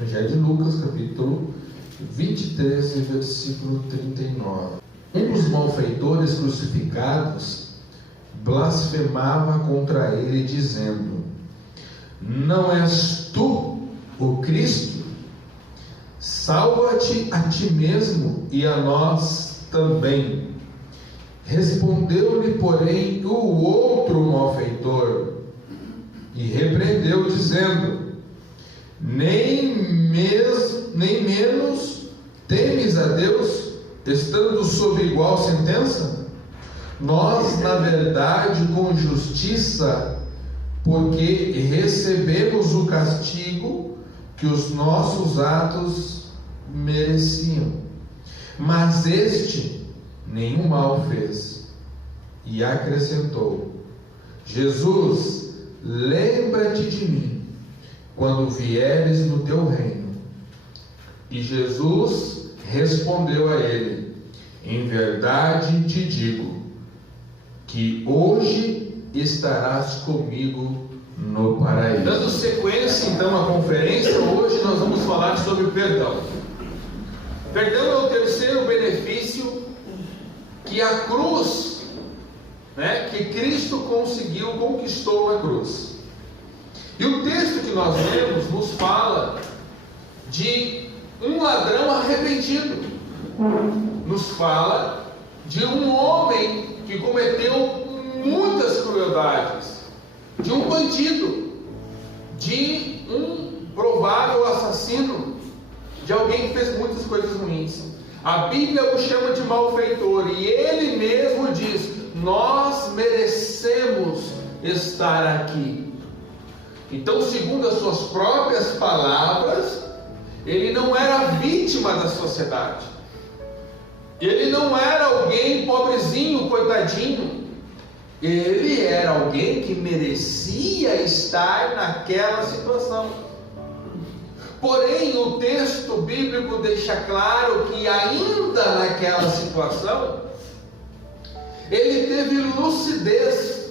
Evangelho de Lucas, capítulo 23, versículo 39. Um dos malfeitores crucificados blasfemava contra ele, dizendo: não és tu o Cristo? Salva-te a ti mesmo e a nós também. Respondeu-lhe, porém, o outro malfeitor e repreendeu, dizendo: nem menos temes a Deus, estando sob igual sentença? Nós, na verdade, com justiça, porque recebemos o castigo que os nossos atos mereciam. Mas este nenhum mal fez. E acrescentou: Jesus, lembra-te de mim quando vieres no teu reino. E Jesus respondeu a ele: em verdade te digo que hoje estarás comigo no paraíso. Dando sequência então à conferência, hoje nós vamos falar sobre perdão. Perdão é o terceiro benefício que a cruz, que Cristo conquistou na cruz. E o texto que nós lemos nos fala de um ladrão arrependido, nos fala de um homem que cometeu muitas crueldades, de um bandido, de um provável assassino, de alguém que fez muitas coisas ruins. A Bíblia o chama de malfeitor, e ele mesmo diz: nós merecemos estar aqui. Então, segundo as suas próprias palavras, ele não era vítima da sociedade, ele não era alguém pobrezinho, coitadinho. Ele era alguém que merecia estar naquela situação. Porém, o texto bíblico deixa claro que ainda naquela situação, ele teve lucidez,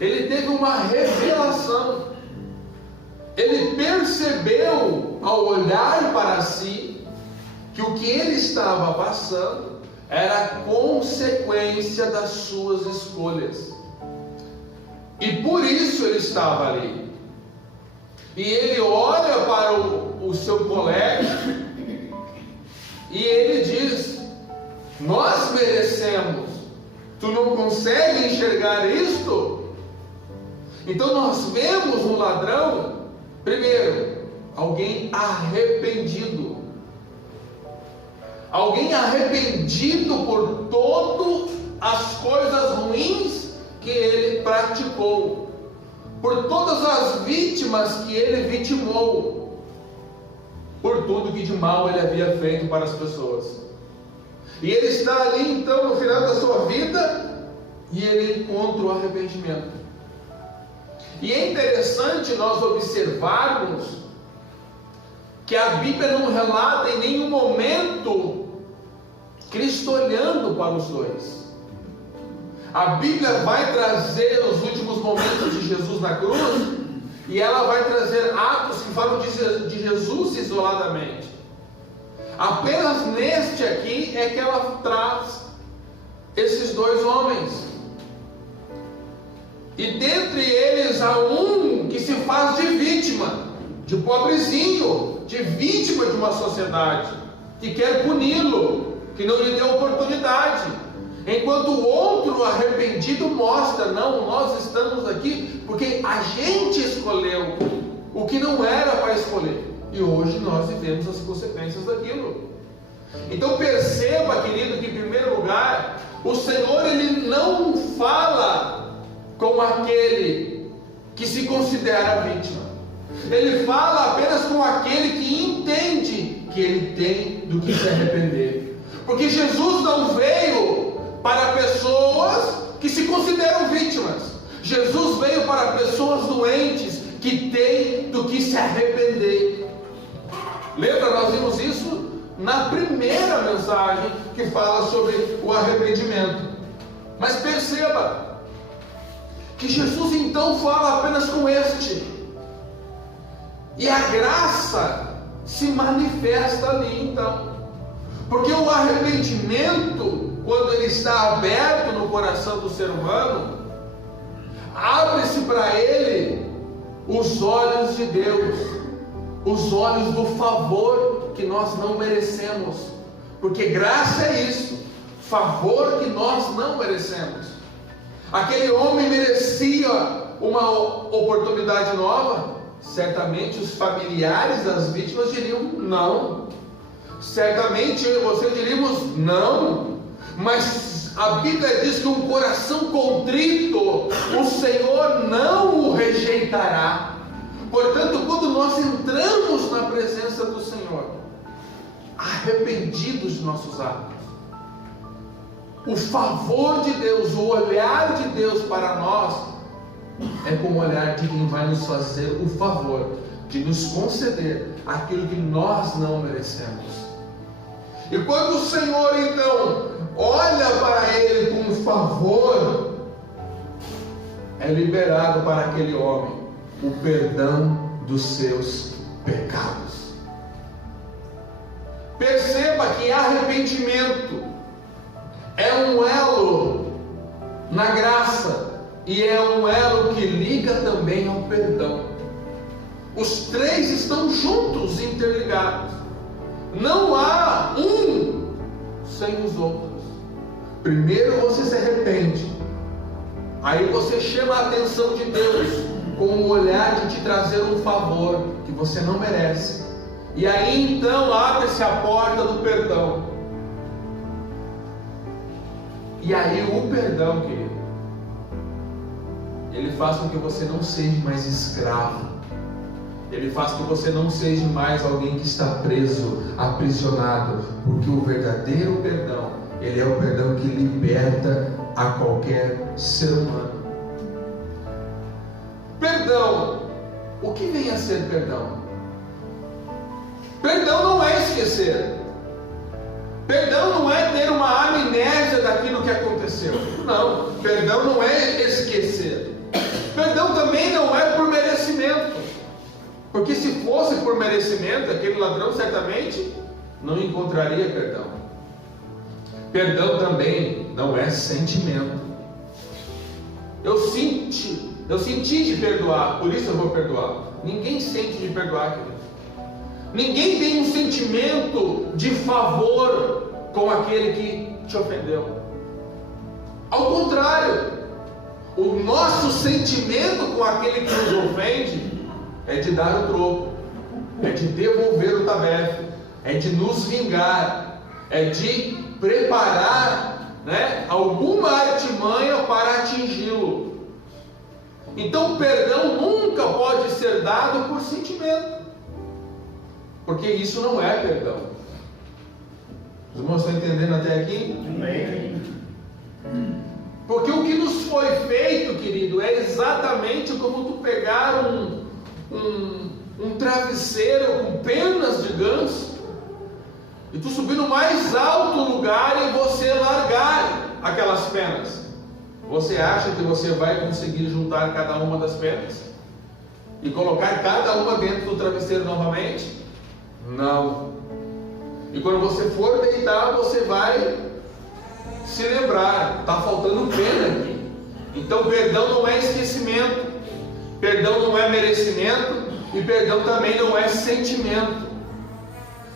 ele teve uma revelação, ele percebeu ao olhar para si que o que ele estava passando era consequência das suas escolhas, e por isso ele estava ali. E ele olha para o seu colega e ele diz: nós merecemos. Tu não consegue enxergar isto? Então nós vemos no ladrão, primeiro, alguém arrependido. Alguém arrependido por todas as coisas ruins que ele praticou, por todas as vítimas que ele vitimou, por tudo que de mal ele havia feito para as pessoas. E ele está ali então no final da sua vida, e ele encontra o arrependimento. E é interessante nós observarmos que a Bíblia não relata em nenhum momento Cristo olhando para os dois. A Bíblia vai trazer os últimos momentos de Jesus na cruz, e ela vai trazer atos que falam de Jesus isoladamente. Apenas neste aqui é que ela traz esses dois homens. E dentre eles há um que se faz de vítima, de pobrezinho, de vítima de uma sociedade que quer puni-lo, que não lhe deu oportunidade. Enquanto o outro arrependido mostra: não, nós estamos aqui porque a gente escolheu o que não era para escolher, e hoje nós vivemos as consequências daquilo. Então perceba, querido, que em primeiro lugar, o Senhor ele não fala com aquele que se considera vítima, ele fala apenas com aquele que entende que ele tem do que se arrepender, porque Jesus não veio para pessoas que se consideram vítimas. Jesus veio para pessoas doentes que têm do que se arrepender. Lembra, nós vimos isso na primeira mensagem que fala sobre o arrependimento. Mas perceba que Jesus então fala apenas com este. E a graça se manifesta ali então. Porque o arrependimento, quando ele está aberto no coração do ser humano, abre-se para ele os olhos de Deus, os olhos do favor que nós não merecemos, porque graça é isso, favor que nós não merecemos. Aquele homem merecia uma oportunidade nova? Certamente os familiares das vítimas diriam não. Certamente eu e você diríamos não. Mas a Bíblia diz que um coração contrito o Senhor não o rejeitará. Portanto, quando nós entramos na presença do Senhor, arrependidos de nossos atos, o favor de Deus, o olhar de Deus para nós é como o olhar de quem vai nos fazer o favor de nos conceder aquilo que nós não merecemos. E quando o Senhor então olha para ele com favor, é liberado para aquele homem o perdão dos seus pecados. Perceba que arrependimento é um elo na graça e é um elo que liga também ao perdão. Os três estão juntos, interligados. Não há um sem os outros. Primeiro você se arrepende, aí você chama a atenção de Deus com o olhar de te trazer um favor que você não merece, e aí então abre-se a porta do perdão. E aí o perdão, querido, ele faz com que você não seja mais escravo, ele faz com que você não seja mais alguém que está preso, aprisionado, porque o verdadeiro perdão, ele é o perdão que liberta a qualquer ser humano. Perdão, o que vem a ser perdão? Perdão não é esquecer. Perdão não é ter uma amnésia daquilo que aconteceu. Não, perdão não é esquecer. Perdão também não é por merecimento. Porque se fosse por merecimento, aquele ladrão certamente não encontraria perdão. Perdão também não é sentimento. Eu senti de perdoar, por isso eu vou perdoar. Ninguém sente de perdoar, querido. Ninguém tem um sentimento de favor com aquele que te ofendeu. Ao contrário, o nosso sentimento com aquele que nos ofende é de dar o troco, é de devolver o tabefe, é de nos vingar, é de preparar, alguma artimanha para atingi-lo. Então o perdão nunca pode ser dado por sentimento, porque isso não é perdão. Os irmãos estão entendendo até aqui? Amém. Porque o que nos foi feito, querido, é exatamente como tu pegar um travesseiro com penas de ganso e tu subir no mais alto lugar e você largar aquelas penas. Você acha que você vai conseguir juntar cada uma das penas e colocar cada uma dentro do travesseiro novamente? Não. E quando você for deitar, você vai se lembrar, está faltando pena aqui. Então perdão não é esquecimento, perdão não é merecimento, e perdão também não é sentimento.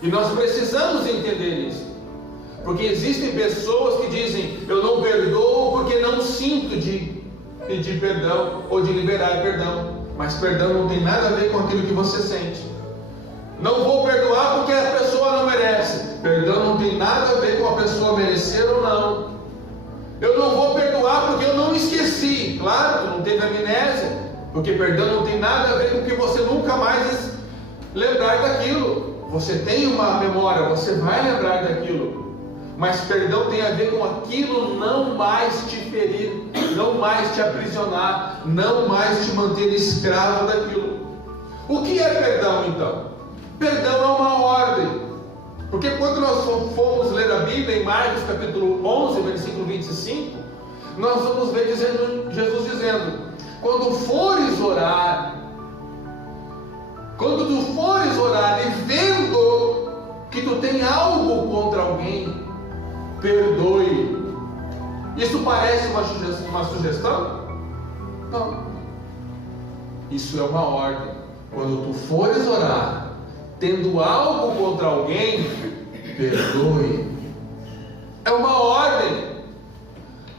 E nós precisamos entender isso, porque existem pessoas que dizem: eu não perdoo porque não sinto de pedir perdão ou de liberar perdão. Mas perdão não tem nada a ver com aquilo que você sente. Não vou perdoar porque a pessoa não merece. Perdão não tem nada a ver com a pessoa merecer ou não. Eu não vou perdoar porque eu não esqueci. Claro, tu não teve amnésia, porque perdão não tem nada a ver com que você nunca mais lembrar daquilo. Você tem uma memória, você vai lembrar daquilo. Mas perdão tem a ver com aquilo não mais te ferir, não mais te aprisionar, não mais te manter escravo daquilo. O que é perdão então? Perdão é uma ordem. Porque quando nós fomos ler a Bíblia em Marcos capítulo 11, versículo 25, nós vamos ver Jesus dizendo: quando fores orar e vendo Isso parece uma sugestão? Não. Isso é uma ordem. Quando tu fores orar, tendo algo contra alguém, perdoe. É uma ordem.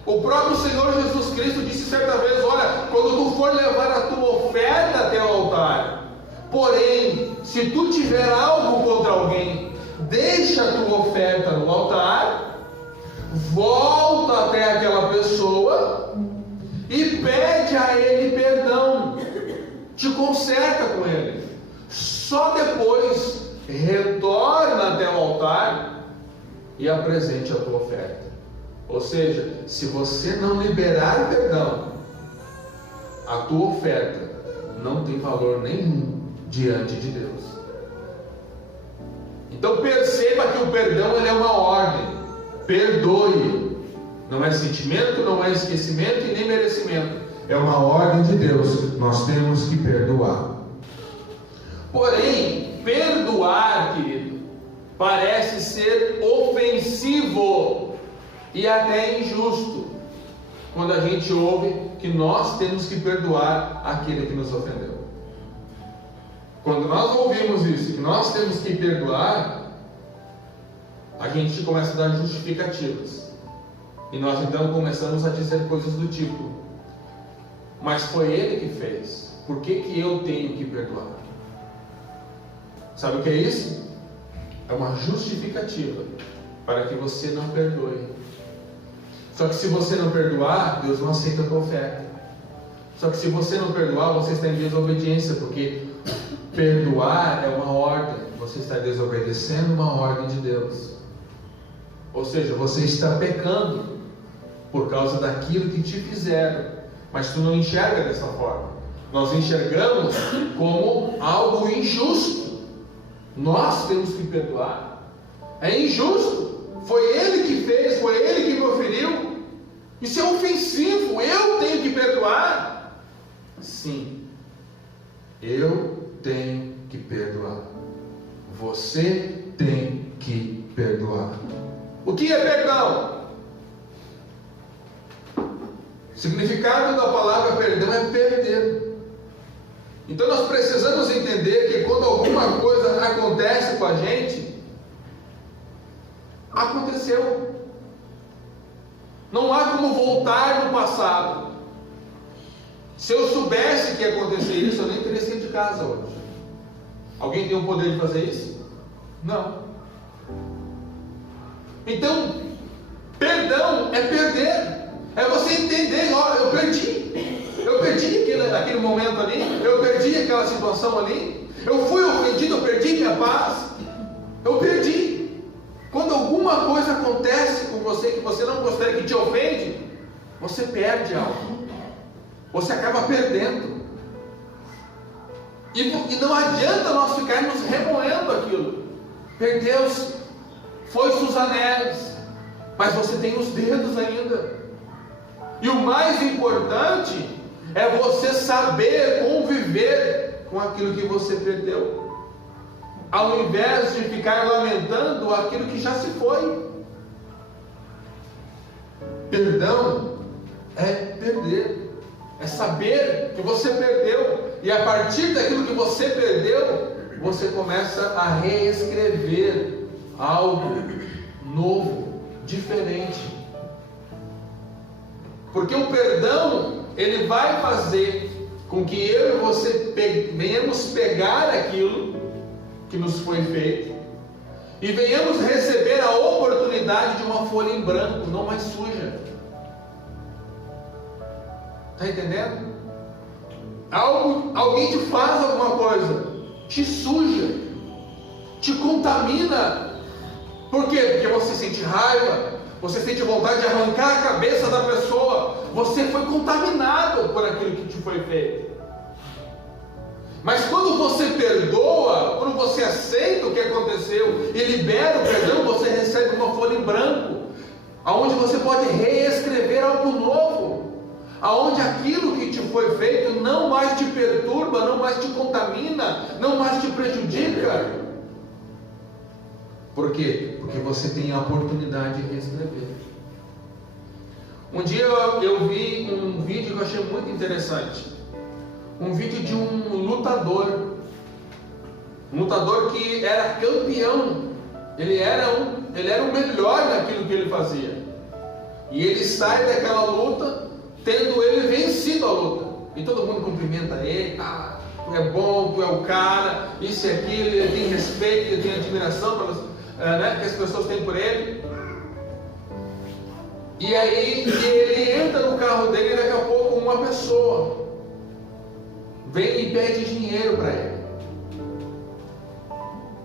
O próprio Senhor Jesus Cristo disse certa vez: olha, quando tu for levar a tua oferta até o altar, porém, se tu tiver algo contra alguém, deixa a tua oferta no altar, volta até aquela pessoa e pede a ele perdão, te conserta com ele. Só depois retorna até o altar e apresente a tua oferta. Ou seja, se você não liberar perdão, a tua oferta não tem valor nenhum diante de Deus. Então perceba que o perdão, ele é uma ordem. Perdoe. Não é sentimento, não é esquecimento e nem merecimento. É uma ordem de Deus. Nós temos que perdoar. Porém, perdoar, querido, parece ser ofensivo e até injusto quando a gente ouve que nós temos que perdoar aquele que nos ofendeu. Quando nós ouvimos isso, que nós temos que perdoar, a gente começa a dar justificativas. E nós então começamos a dizer coisas do tipo: mas foi ele que fez, por que eu tenho que perdoar? Sabe o que é isso? É uma justificativa para que você não perdoe. Só que se você não perdoar, Deus não aceita a tua oferta. Só que se você não perdoar, você está em desobediência, porque perdoar é uma ordem. Você está desobedecendo uma ordem de Deus. Ou seja, você está pecando por causa daquilo que te fizeram, mas tu não enxerga dessa forma. Nós enxergamos como algo injusto. Nós temos que perdoar. É injusto. Foi ele que fez, foi ele que me oferiu. Isso é ofensivo. Eu tenho que perdoar? Sim, eu tenho que perdoar. Você tem que perdoar. O que é perdão? O significado da palavra perdão é perder. Então nós precisamos entender que quando alguma coisa acontece com a gente, aconteceu. Não há como voltar no passado. Se eu soubesse que ia acontecer isso, eu nem teria saído de casa hoje. Alguém tem o poder de fazer isso? Não. Então, perdão é perder. É você entender: ó, eu perdi aquele momento ali, eu perdi aquela situação ali, eu fui ofendido, eu perdi minha paz, eu perdi. Quando alguma coisa acontece com você que você não gostaria, que te ofende, você perde algo, você acaba perdendo. E não adianta nós ficarmos remoendo aquilo. Perdeu-se, foi-se os anéis, mas você tem os dedos ainda. E o mais importante é você saber conviver com aquilo que você perdeu, ao invés de ficar lamentando aquilo que já se foi. Perdão é perder, é saber que você perdeu, e a partir daquilo que você perdeu, você começa a reescrever algo novo, diferente. Porque o perdão, ele vai fazer com que eu e você venhamos pegar aquilo que nos foi feito e venhamos receber a oportunidade de uma folha em branco, não mais suja. Está entendendo? Alguém te faz alguma coisa, te suja, te contamina. Por quê? Porque você sente raiva, você sente vontade de arrancar a cabeça da pessoa. Você foi contaminado por aquilo que te foi feito. Mas quando você perdoa, quando você aceita o que aconteceu e libera o perdão, você recebe uma folha em branco, aonde você pode reescrever algo novo, aonde aquilo que te foi feito não mais te perturba, não mais te contamina, não mais te prejudica. Por quê? Porque você tem a oportunidade de reescrever. Um dia eu vi um vídeo que eu achei muito interessante. Um vídeo de um lutador. Um lutador que era campeão. Ele era o melhor naquilo que ele fazia. E ele sai daquela luta, tendo ele vencido a luta. E todo mundo cumprimenta ele. Ah, tu é bom, tu é o cara, isso e aquilo. Ele tem respeito, ele tem admiração que as pessoas têm por ele. E aí ele entra no carro dele e daqui a pouco uma pessoa vem e pede dinheiro para ele.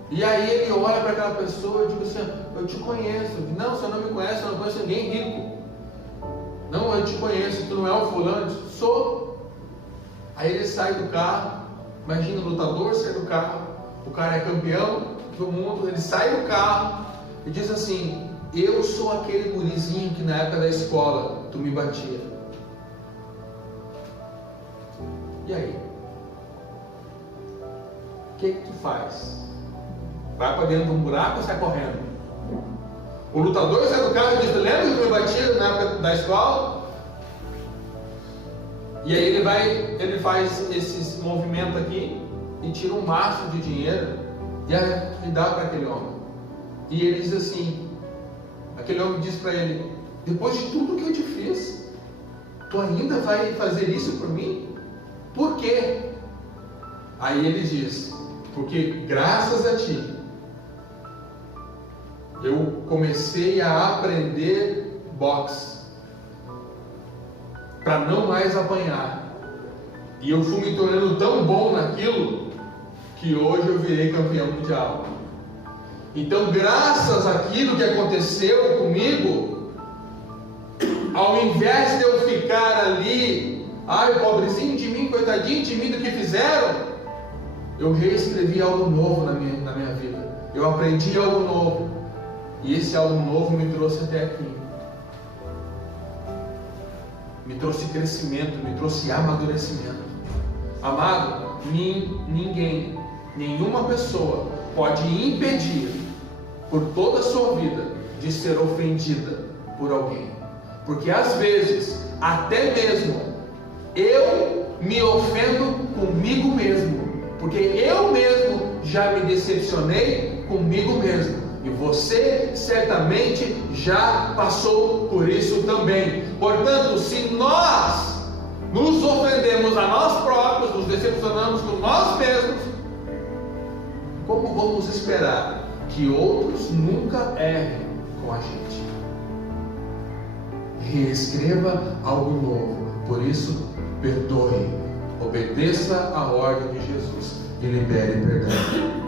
E aí ele olha para aquela pessoa e diz assim: eu te conheço. Não, você não me conhece, eu não conheço ninguém rico. Não, eu te conheço, tu não é o fulano? Sou. Aí ele sai do carro. Imagina o lutador sair do carro. O cara é campeão do mundo. Ele sai do carro e diz assim: eu sou aquele gurizinho que na época da escola tu me batia. E aí? O que tu faz? Vai para dentro de um buraco ou sai correndo? O lutador sai do carro e diz: lembra que tu me batia na época da escola? E aí ele faz esse movimento aqui e tira um maço de dinheiro e dá para aquele homem. E ele diz assim, aquele homem diz para ele: depois de tudo que eu te fiz, tu ainda vai fazer isso por mim? Por quê? Aí ele diz: porque graças a ti eu comecei a aprender boxe para não mais apanhar, e eu fui me tornando tão bom naquilo que hoje eu virei campeão mundial. Então, graças àquilo que aconteceu comigo, ao invés de eu ficar ali, ai, pobrezinho de mim, coitadinho de mim do que fizeram, eu reescrevi algo novo na minha vida. Eu aprendi algo novo, e esse algo novo me trouxe até aqui. Me trouxe crescimento, me trouxe amadurecimento. Amado, ninguém, nenhuma pessoa pode impedir por toda a sua vida de ser ofendida por alguém. Porque às vezes, até mesmo, eu me ofendo comigo mesmo. Porque eu mesmo já me decepcionei comigo mesmo. E você certamente já passou por isso também. Portanto, se nós nos ofendemos a nós próprios, nos decepcionamos com nós mesmos, como vamos esperar que outros nunca errem com a gente? Reescreva algo novo. Por isso, perdoe, obedeça a ordem de Jesus e libere perdão.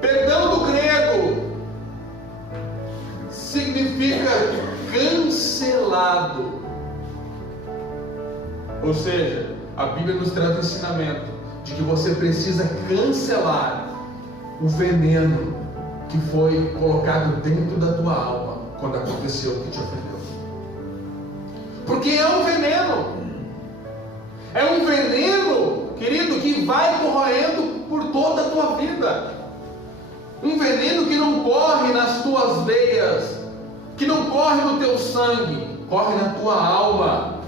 Perdão do grego significa cancelado. Ou seja, a Bíblia nos traz o ensinamento de que você precisa cancelar o veneno que foi colocado dentro da tua alma quando aconteceu o que te ofendeu. Porque é um veneno. É um veneno, querido, que vai corroendo por toda a tua vida. Um veneno que não corre nas tuas veias, que não corre no teu sangue, corre na tua alma.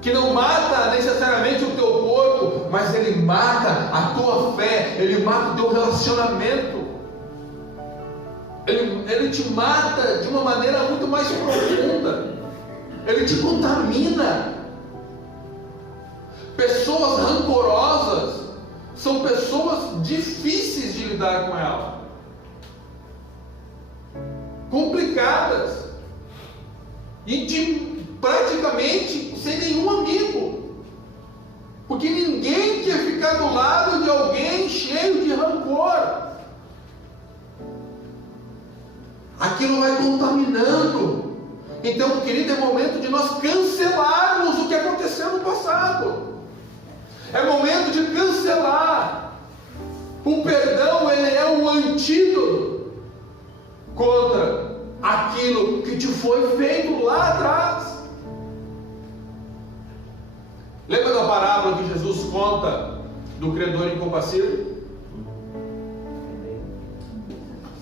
Que não mata necessariamente o teu corpo, mas ele mata a tua fé, ele mata o teu relacionamento. Ele te mata de uma maneira muito mais profunda. Ele te contamina. Pessoas rancorosas são pessoas difíceis de lidar com ela, complicadas, e praticamente sem nenhum amigo, porque ninguém quer ficar do lado de alguém cheio de rancor. Aquilo vai contaminando. Então, querido, é momento de nós cancelarmos o que aconteceu no passado. É momento de cancelar. O perdão, ele é o antídoto contra aquilo que te foi feito lá atrás. Lembra da parábola que Jesus conta do credor incompassivo?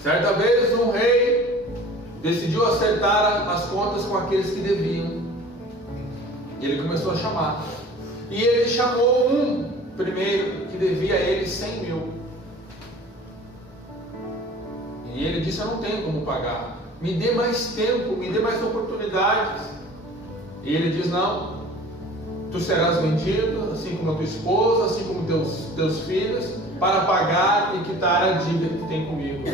Certa vez um rei decidiu acertar as contas com aqueles que deviam. E ele começou a chamar. E ele chamou um primeiro que devia a ele 100 mil. E ele disse: eu não tenho como pagar, me dê mais tempo, me dê mais oportunidades. E ele diz: não, tu serás vendido, assim como a tua esposa, assim como teus filhos, para pagar e quitar a dívida que tem comigo.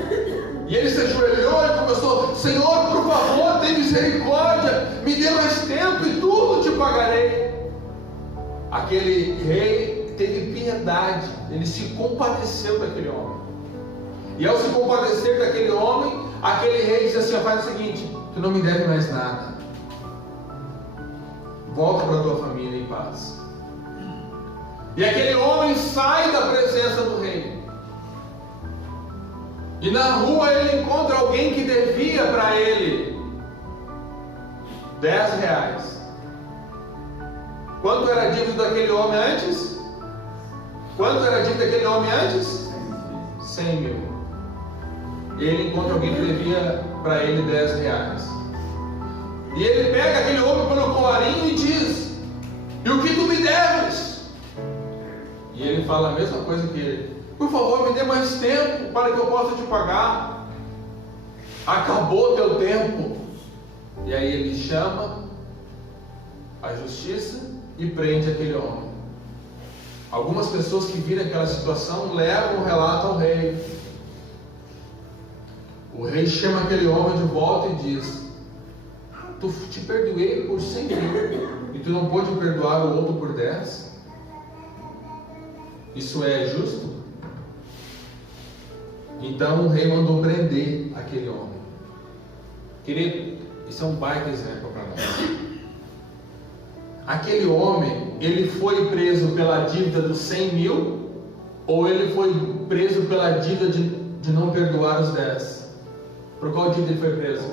E ele se ajoelhou e começou: Senhor, por favor, tem misericórdia, me dê mais tempo e tudo te pagarei. Aquele rei teve piedade, ele se compadeceu daquele homem. E ao se compadecer daquele homem, aquele rei disse assim: faz o seguinte, tu não me deve mais nada, volta para a tua família em paz. E aquele homem sai da presença do rei. E na rua ele encontra alguém que devia para ele 10 reais. Quanto era a dívida daquele homem antes? Quanto era a dívida daquele homem antes? 100 mil. E ele encontra alguém que devia para ele 10 reais. E ele pega aquele homem pelo colarinho e diz: e o que tu me deves? E ele fala a mesma coisa que ele: por favor, me dê mais tempo para que eu possa te pagar. Acabou teu tempo. E aí ele chama a justiça e prende aquele homem. Algumas pessoas que viram aquela situação levam o relato ao rei. O rei chama aquele homem de volta e diz: tu te perdoei por 100 mil e tu não pôde perdoar o outro por 10? Isso é justo? Então o rei mandou prender aquele homem. Querido, isso é um baita exemplo para nós. Aquele homem, ele foi preso pela dívida dos 100 mil, ou ele foi preso pela dívida de não perdoar os 10? Por qual dívida ele foi preso?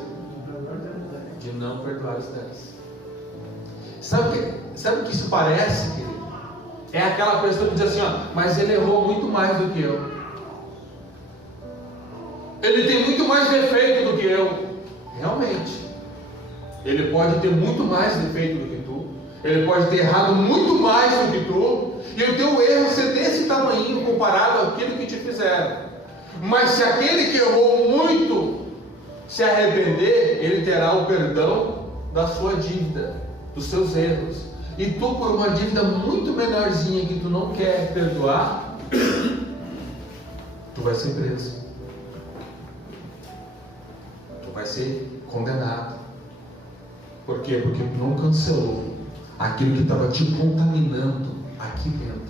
De não perdoar os 10. Sabe o que isso parece, querido? É aquela pessoa que diz assim: mas ele errou muito mais do que eu. Ele tem muito mais defeito do que eu. Realmente, ele pode ter muito mais defeito do que tu. Ele pode ter errado muito mais do que tu. E o teu erro ser desse tamanho comparado àquilo que te fizeram. Mas se aquele que errou muito se arrepender, ele terá o perdão da sua dívida, dos seus erros. E tu, por uma dívida muito menorzinha que tu não quer perdoar, tu vai ser preso. Tu vai ser condenado. Por quê? Porque tu não cancelou aquilo que estava te contaminando aqui dentro.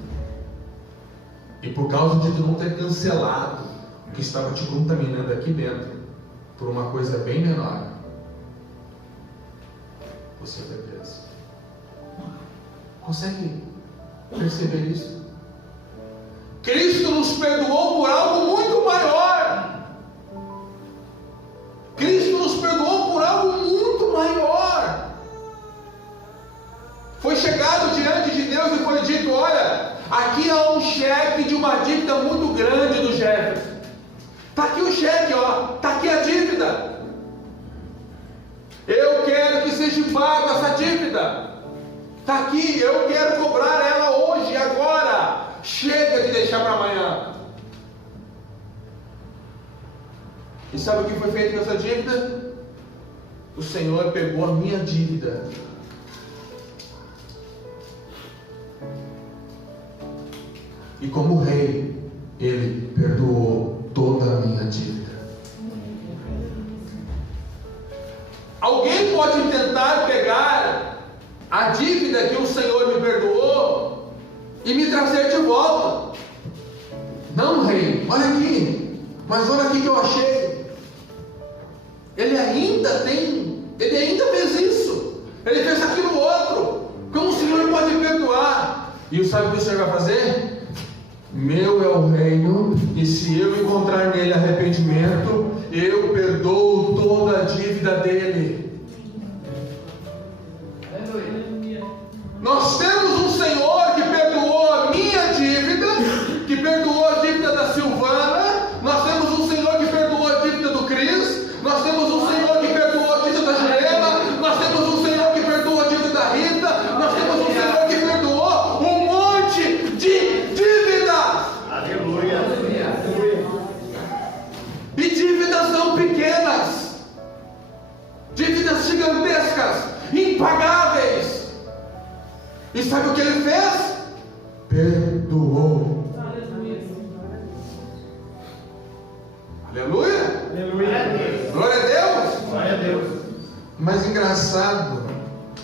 E por causa de tu não ter cancelado o que estava te contaminando aqui dentro, por uma coisa bem menor, você foi preso. Consegue perceber isso? Cristo nos perdoou por algo muito maior. Cristo nos perdoou por algo muito maior. Foi chegado diante de Deus e foi dito: olha, aqui há um cheque de uma dívida muito grande do Jefferson. Está aqui o cheque, está aqui a dívida. Eu quero que seja paga essa dívida. Está aqui, eu quero cobrar ela hoje, agora. Chega de deixar para amanhã. E sabe o que foi feito com essa dívida? O Senhor pegou a minha dívida e, como rei, Ele perdoou toda a minha dívida. Alguém pode tentar pegar a dívida que o Senhor me perdoou e me trazer de volta. Não, rei, olha aqui, mas olha aqui que eu achei. Ele ainda fez isso. Ele fez aquilo outro. Como o Senhor pode perdoar? E sabe o que o Senhor vai fazer? Meu é o reino, e se eu encontrar nele arrependimento, eu perdoo toda a dívida dele. Nós temos um Senhor que perdoou a minha dívida, que perdoou a dívida da Silvana. Nós temos um Senhor que perdoou a dívida do Cris. Nós temos um Senhor que perdoou Mas engraçado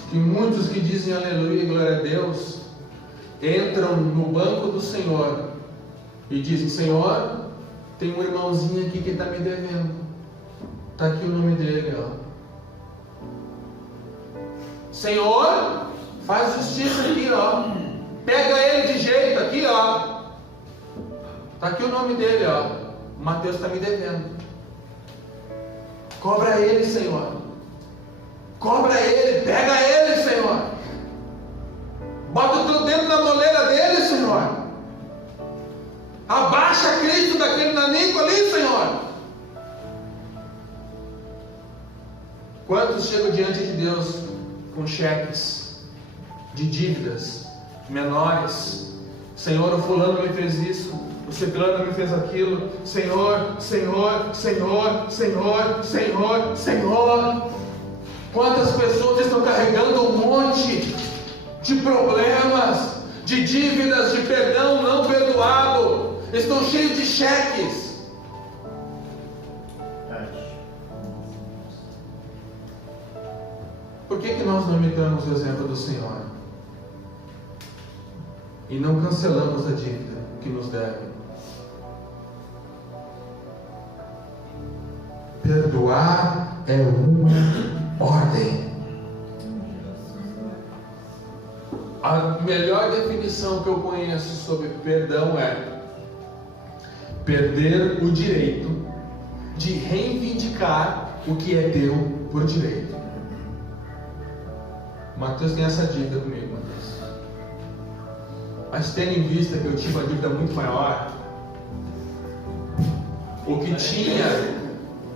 que muitos que dizem aleluia e glória a Deus entram no banco do Senhor e dizem: Senhor, tem um irmãozinho aqui que está me devendo. Está aqui o nome dele, ó. Senhor, faz justiça aqui, ó. Pega ele de jeito aqui, ó. Está aqui o nome dele, ó. O Mateus está me devendo. Cobra ele, Senhor. Cobra ele, pega ele, Senhor. Bota o teu dedo na moleira dele, Senhor. Abaixa Cristo daquele nanico ali, Senhor. Quantos chegam diante de Deus com cheques de dívidas menores? Senhor, o fulano me fez isso, o ciclano me fez aquilo. Senhor, Senhor, Senhor, Senhor, Senhor, Senhor. Quantas pessoas estão carregando um monte de problemas, de dívidas, de perdão não perdoado, estão cheios de cheques. Por que nós não imitamos o exemplo do Senhor e não cancelamos a dívida que nos deve? Perdoar é uma ordem. A melhor definição que eu conheço sobre perdão é perder o direito de reivindicar o que é teu por direito. Mateus tem essa dívida comigo, Mateus. Mas tendo em vista que eu tive uma dívida muito maior, o que tinha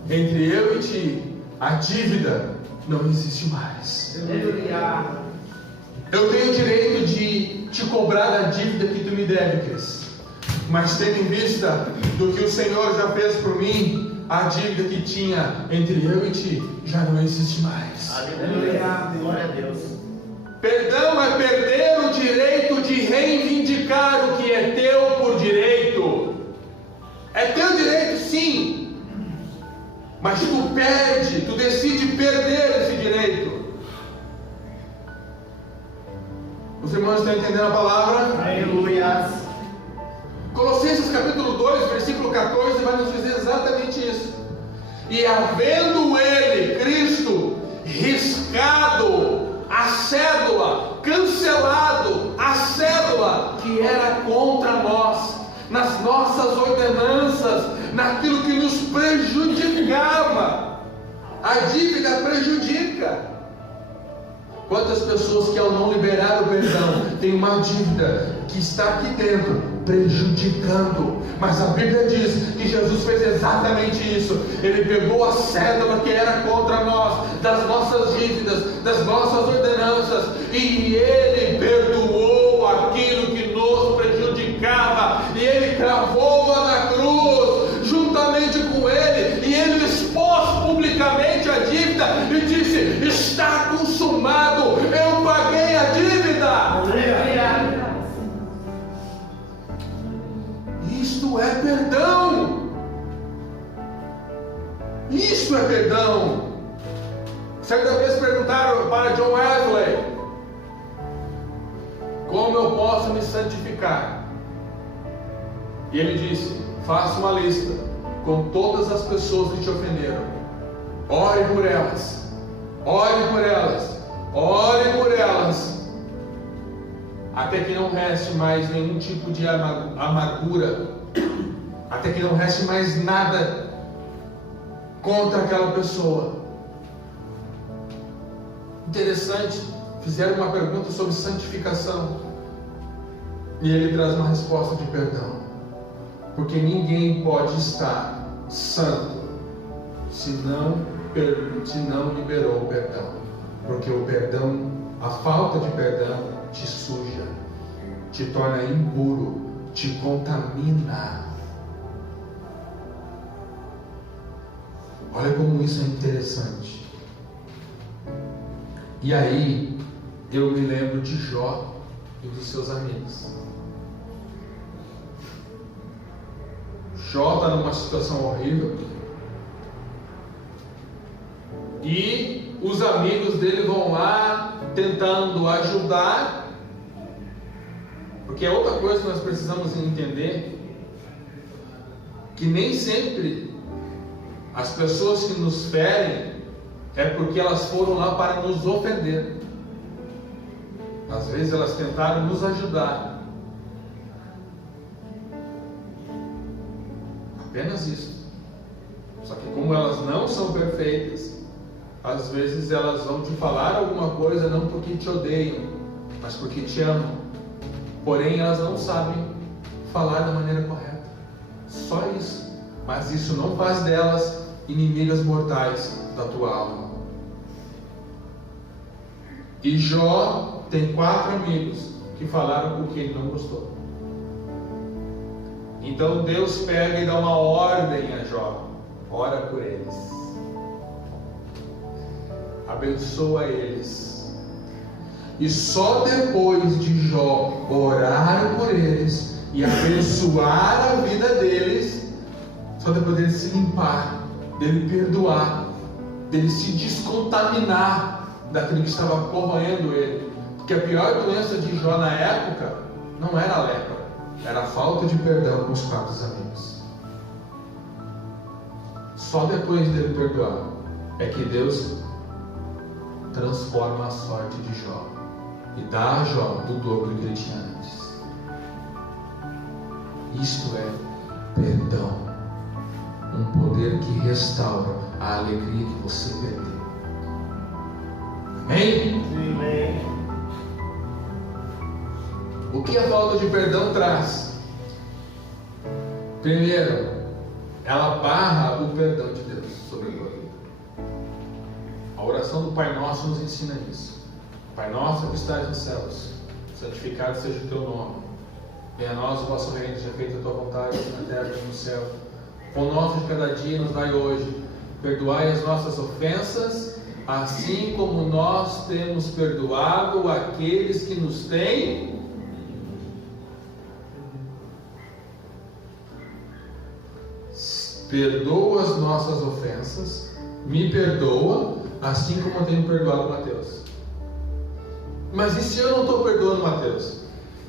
entre eu e ti, a dívida não existe mais. Eu tenho o direito de te cobrar a dívida que tu me deve, Cris. Mas tendo em vista do que o Senhor já fez por mim, a dívida que tinha entre eu e ti já não existe mais. Aleluia, glória a Deus. Perdão é perder o direito de reivindicar o que é teu por direito. É teu direito, sim, mas tu decide perder esse direito. Os irmãos estão entendendo a palavra? Aleluia. Colossenses capítulo 2, versículo 14 vai nos dizer exatamente isso. E havendo ele, Cristo, riscado a cédula, cancelado a cédula que era contra nós, nas nossas ordenanças, naquilo que nos prejudicava. A dívida prejudica. Quantas pessoas que ao não liberar o perdão têm uma dívida que está aqui dentro, prejudicando. Mas a Bíblia diz que Jesus fez exatamente isso. Ele pegou a cédula que era contra nós, das nossas dívidas, das nossas ordenanças, e Ele perdoou aquilo que nos prejudicava, e Ele cravou-a na cruz, juntamente com Ele, e Ele expôs publicamente a dívida, e disse: está consumado, eu paguei a dívida. Isto é perdão. Isto é perdão. Certa vez perguntaram para John Wesley: como eu posso me santificar? E ele disse: faça uma lista com todas as pessoas que te ofenderam, ore por elas, ore por elas, ore por elas, até que não reste mais nenhum tipo de amargura, até que não reste mais nada contra aquela pessoa. Interessante, fizeram uma pergunta sobre santificação e ele traz uma resposta de perdão, porque ninguém pode estar santo se não liberou o perdão, porque o perdão, a falta de perdão te suja, te torna impuro, te contamina. Olha como isso é interessante. E aí eu me lembro de Jó e dos seus amigos. Jó está numa situação horrível e os amigos dele vão lá tentando ajudar, porque é outra coisa que nós precisamos entender, que nem sempre as pessoas que nos ferem é porque elas foram lá para nos ofender. Às vezes elas tentaram nos ajudar. Apenas isso. Só que como elas não são perfeitas, às vezes elas vão te falar alguma coisa não porque te odeiam, mas porque te amam. Porém elas não sabem falar da maneira correta. Só isso. Mas isso não faz delas inimigas mortais da tua alma. E Jó tem 4 amigos que falaram porque ele não gostou. Então Deus pega e dá uma ordem a Jó: ora por eles, abençoa eles. E só depois de Jó orar por eles e abençoar a vida deles, só depois dele se limpar, dele perdoar, dele se descontaminar daquilo que estava corroendo ele. Porque a pior doença de Jó na época não era a lepra, era a falta de perdão com os 4 amigos. Só depois dele perdoar é que Deus transforma a sorte de Jó e dá a Jó do dobro que ele tinha antes. Isto é perdão, um poder que restaura a alegria que você perdeu. Amém? Amém. O que a falta de perdão traz? Primeiro, ela barra o perdão de Deus sobre a tua vida. A oração do Pai Nosso nos ensina isso. Pai nosso que estás nos céus, santificado seja o teu nome. Venha a nós o vosso reino, seja feita a tua vontade, assim na terra como no céu. O pão nosso de cada dia nos dai hoje. Perdoai as nossas ofensas, assim como nós temos perdoado aqueles que nos têm. Perdoa as nossas ofensas, me perdoa, assim como eu tenho perdoado Mateus. Mas e se eu não estou perdoando Mateus?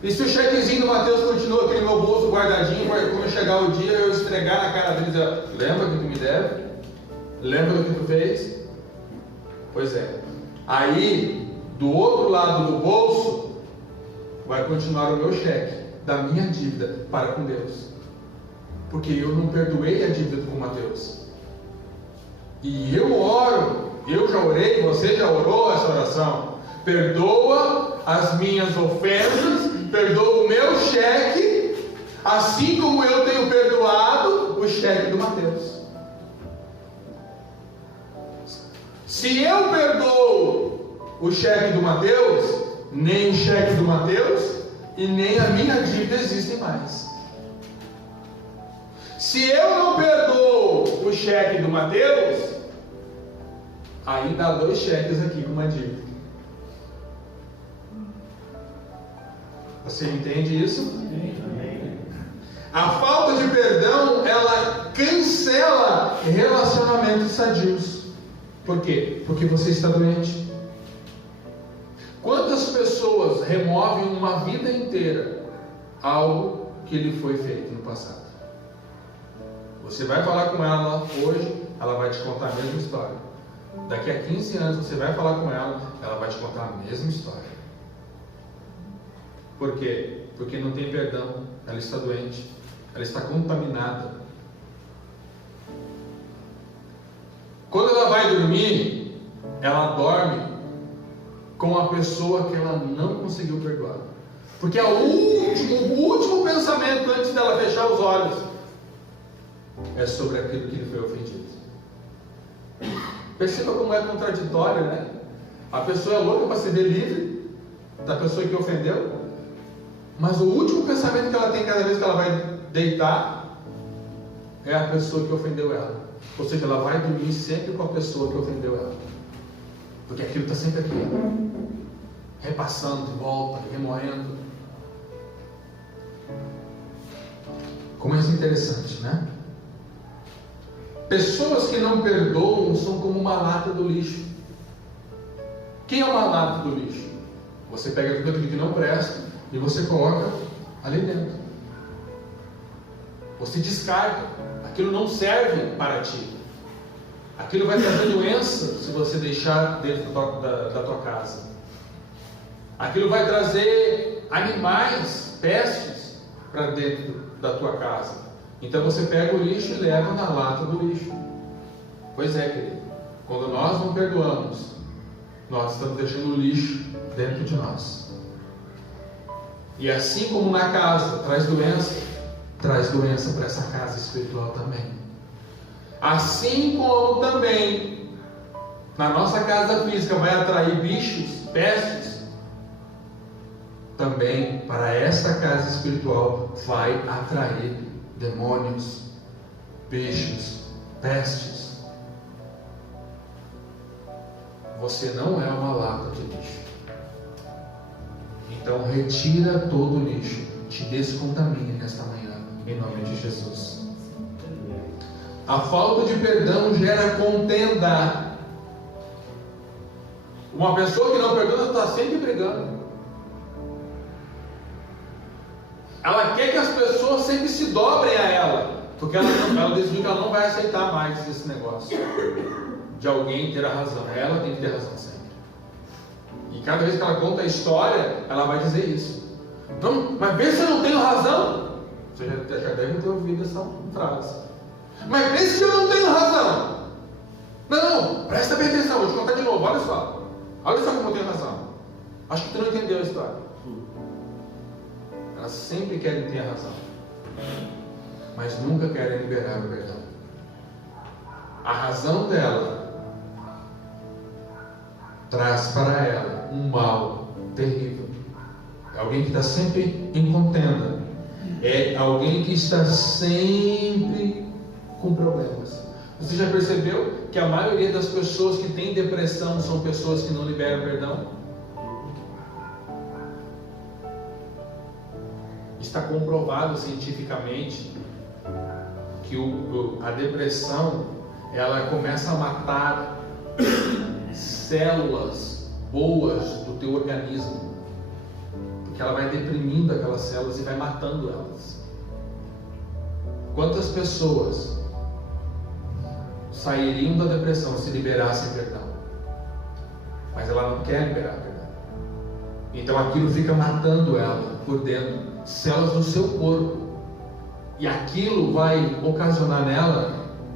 E se o chequezinho do Mateus continua aqui no meu bolso guardadinho, quando chegar o dia eu esfregar na cara dele e dizer: lembra que tu me deve? Lembra do que tu fez? Pois é. Aí, do outro lado do bolso, vai continuar o meu cheque da minha dívida para com Deus. Porque eu não perdoei a dívida com Mateus. E eu oro, eu já orei, você já orou essa oração. Perdoa as minhas ofensas, perdoa o meu cheque, assim como eu tenho perdoado o cheque do Mateus. Se eu perdoo o cheque do Mateus, nem o cheque do Mateus e nem a minha dívida existem mais. Se eu não perdoo o cheque do Mateus, aí dá 2 cheques aqui com uma dívida. Você entende isso? Amém. A falta de perdão, ela cancela relacionamentos sadios. Por quê? Porque você está doente. Quantas pessoas removem uma vida inteira algo que lhe foi feito no passado? Você vai falar com ela hoje, ela vai te contar a mesma história. Daqui a 15 anos você vai falar com ela, ela vai te contar a mesma história. Por quê? Porque não tem perdão, ela está doente, ela está contaminada. Quando ela vai dormir, ela dorme com a pessoa que ela não conseguiu perdoar. Porque o último pensamento antes dela fechar os olhos é sobre aquilo que lhe foi ofendido. Perceba como é contraditório, né? A pessoa é louca para se ver livre da pessoa que ofendeu, mas o último pensamento que ela tem cada vez que ela vai deitar é a pessoa que ofendeu ela. Ou seja, ela vai dormir sempre com a pessoa que ofendeu ela, porque aquilo está sempre aqui, repassando de volta, remoendo. Como é interessante, né? Pessoas que não perdoam são como uma lata do lixo. Quem é uma lata do lixo? Você pega tudo aquilo que não presta e você coloca ali dentro. Você descarga. Aquilo não serve para ti. Aquilo vai trazer doença se você deixar dentro da tua casa. Aquilo vai trazer animais, pestes, para dentro da tua casa. Então você pega o lixo e leva na lata do lixo. Pois é, querido. Quando nós não perdoamos, nós estamos deixando o lixo dentro de nós. E assim como na casa traz doença para essa casa espiritual também. Assim como também na nossa casa física vai atrair bichos, pestes, também para esta casa espiritual vai atrair demônios, bichos, pestes. Você não é uma lata de lixo. Então retira todo o lixo, te descontamine nesta manhã, em nome de Jesus. A falta de perdão gera contenda. Uma pessoa que não perdoa está sempre brigando. Ela quer que as pessoas sempre se dobrem a ela, porque ela decidiu que ela não vai aceitar mais esse negócio de alguém ter a razão. Ela tem que ter razão sempre. E cada vez que ela conta a história, ela vai dizer isso. Então, mas vê se eu não tenho razão. Você já deve ter ouvido essa frase. Mas vê se eu não tenho razão. Não, presta bem atenção, vou te contar de novo, olha só. Olha só como eu tenho razão. Acho que tu não entendeu a história. Elas sempre querem ter a razão, mas nunca querem liberar o perdão. A razão dela traz para ela um mal terrível. É alguém que está sempre em contenda. É alguém que está sempre com problemas. Você já percebeu que a maioria das pessoas que têm depressão são pessoas que não liberam perdão? Está comprovado cientificamente que a depressão, ela começa a matar células boas do teu organismo, porque ela vai deprimindo aquelas células e vai matando elas. Quantas pessoas sairiam da depressão se liberassem perdão? Mas ela não quer liberar perdão. Então aquilo fica matando ela por dentro, células do seu corpo. E aquilo vai ocasionar nela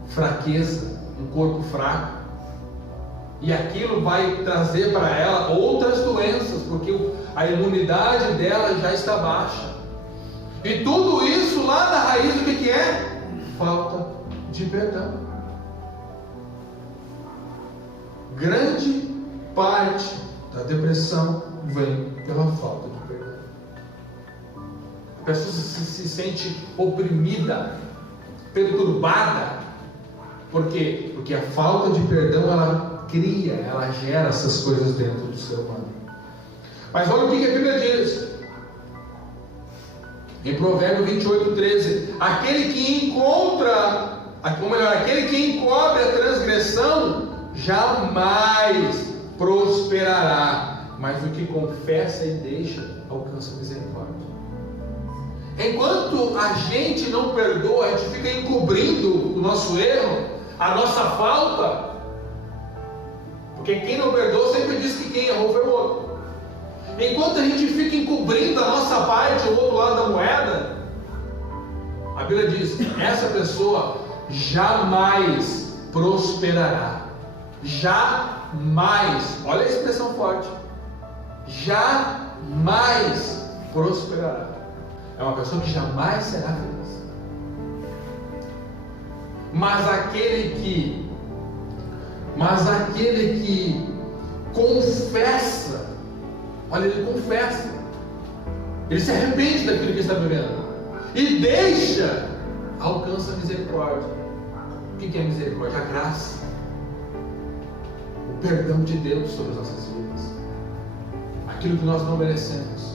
fraqueza, um corpo fraco. E aquilo vai trazer para ela outras doenças, porque a imunidade dela já está baixa. E tudo isso lá na raiz do que é? Falta de perdão. Grande parte da depressão vem pela falta de perdão. A pessoa se sente oprimida, perturbada. Por quê? Porque a falta de perdão, ela cria, ela gera essas coisas dentro do ser humano. Mas olha o que a Bíblia diz. Em Provérbio 28:13, aquele que encobre a transgressão jamais prosperará, mas o que confessa e deixa alcança misericórdia. Enquanto a gente não perdoa, a gente fica encobrindo o nosso erro, a nossa falta, porque quem não perdoa sempre diz que quem errou foi o outro. Enquanto a gente fica encobrindo a nossa parte, o outro lado da moeda, a Bíblia diz: essa pessoa jamais prosperará. Jamais, olha a expressão forte, jamais prosperará. É uma pessoa que jamais será feliz. Mas aquele que confessa, olha, ele confessa, ele se arrepende daquilo que está vivendo e deixa, alcança a misericórdia. O que é misericórdia? A graça, o perdão de Deus sobre as nossas vidas, aquilo que nós não merecemos.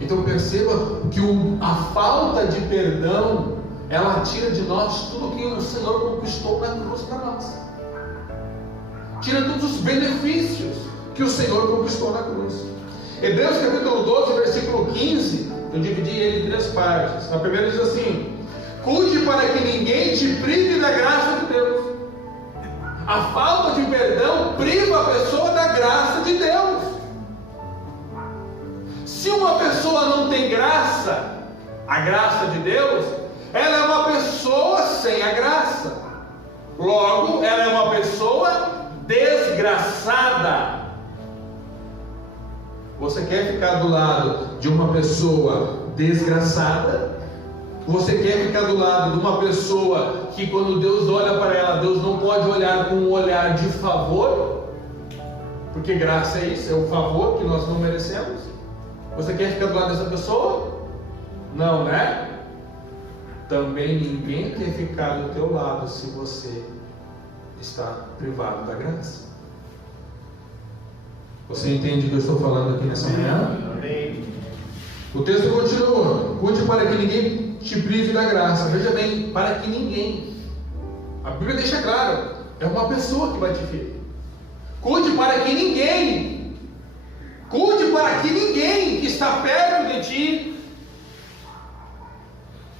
Então perceba que a falta de perdão, ela tira de nós tudo que o Senhor conquistou na cruz para nós. Tira todos os benefícios que o Senhor conquistou na cruz. Hebreus capítulo 12, versículo 15, eu dividi ele em 3 partes. Na primeira diz assim: cuide para que ninguém te prive da graça de Deus. A falta de perdão priva a pessoa da graça de Deus. Se uma pessoa não tem graça, a graça de Deus, ela é uma pessoa sem a graça. Logo, ela é uma pessoa desgraçada. Você quer ficar do lado de uma pessoa desgraçada? Você quer ficar do lado de uma pessoa que quando Deus olha para ela, Deus não pode olhar com um olhar de favor? Porque graça é isso, é o favor que nós não merecemos. Você quer ficar do lado dessa pessoa? Não, né? Também ninguém quer ficar do teu lado se você está privado da graça. Você entende o que eu estou falando aqui nessa manhã? Amém. O texto continua: cuide para que ninguém te prive da graça. Veja bem, para que ninguém. A Bíblia deixa claro, é uma pessoa que vai te ferir. Cuide para que ninguém. Cuide para que ninguém que está perto de ti,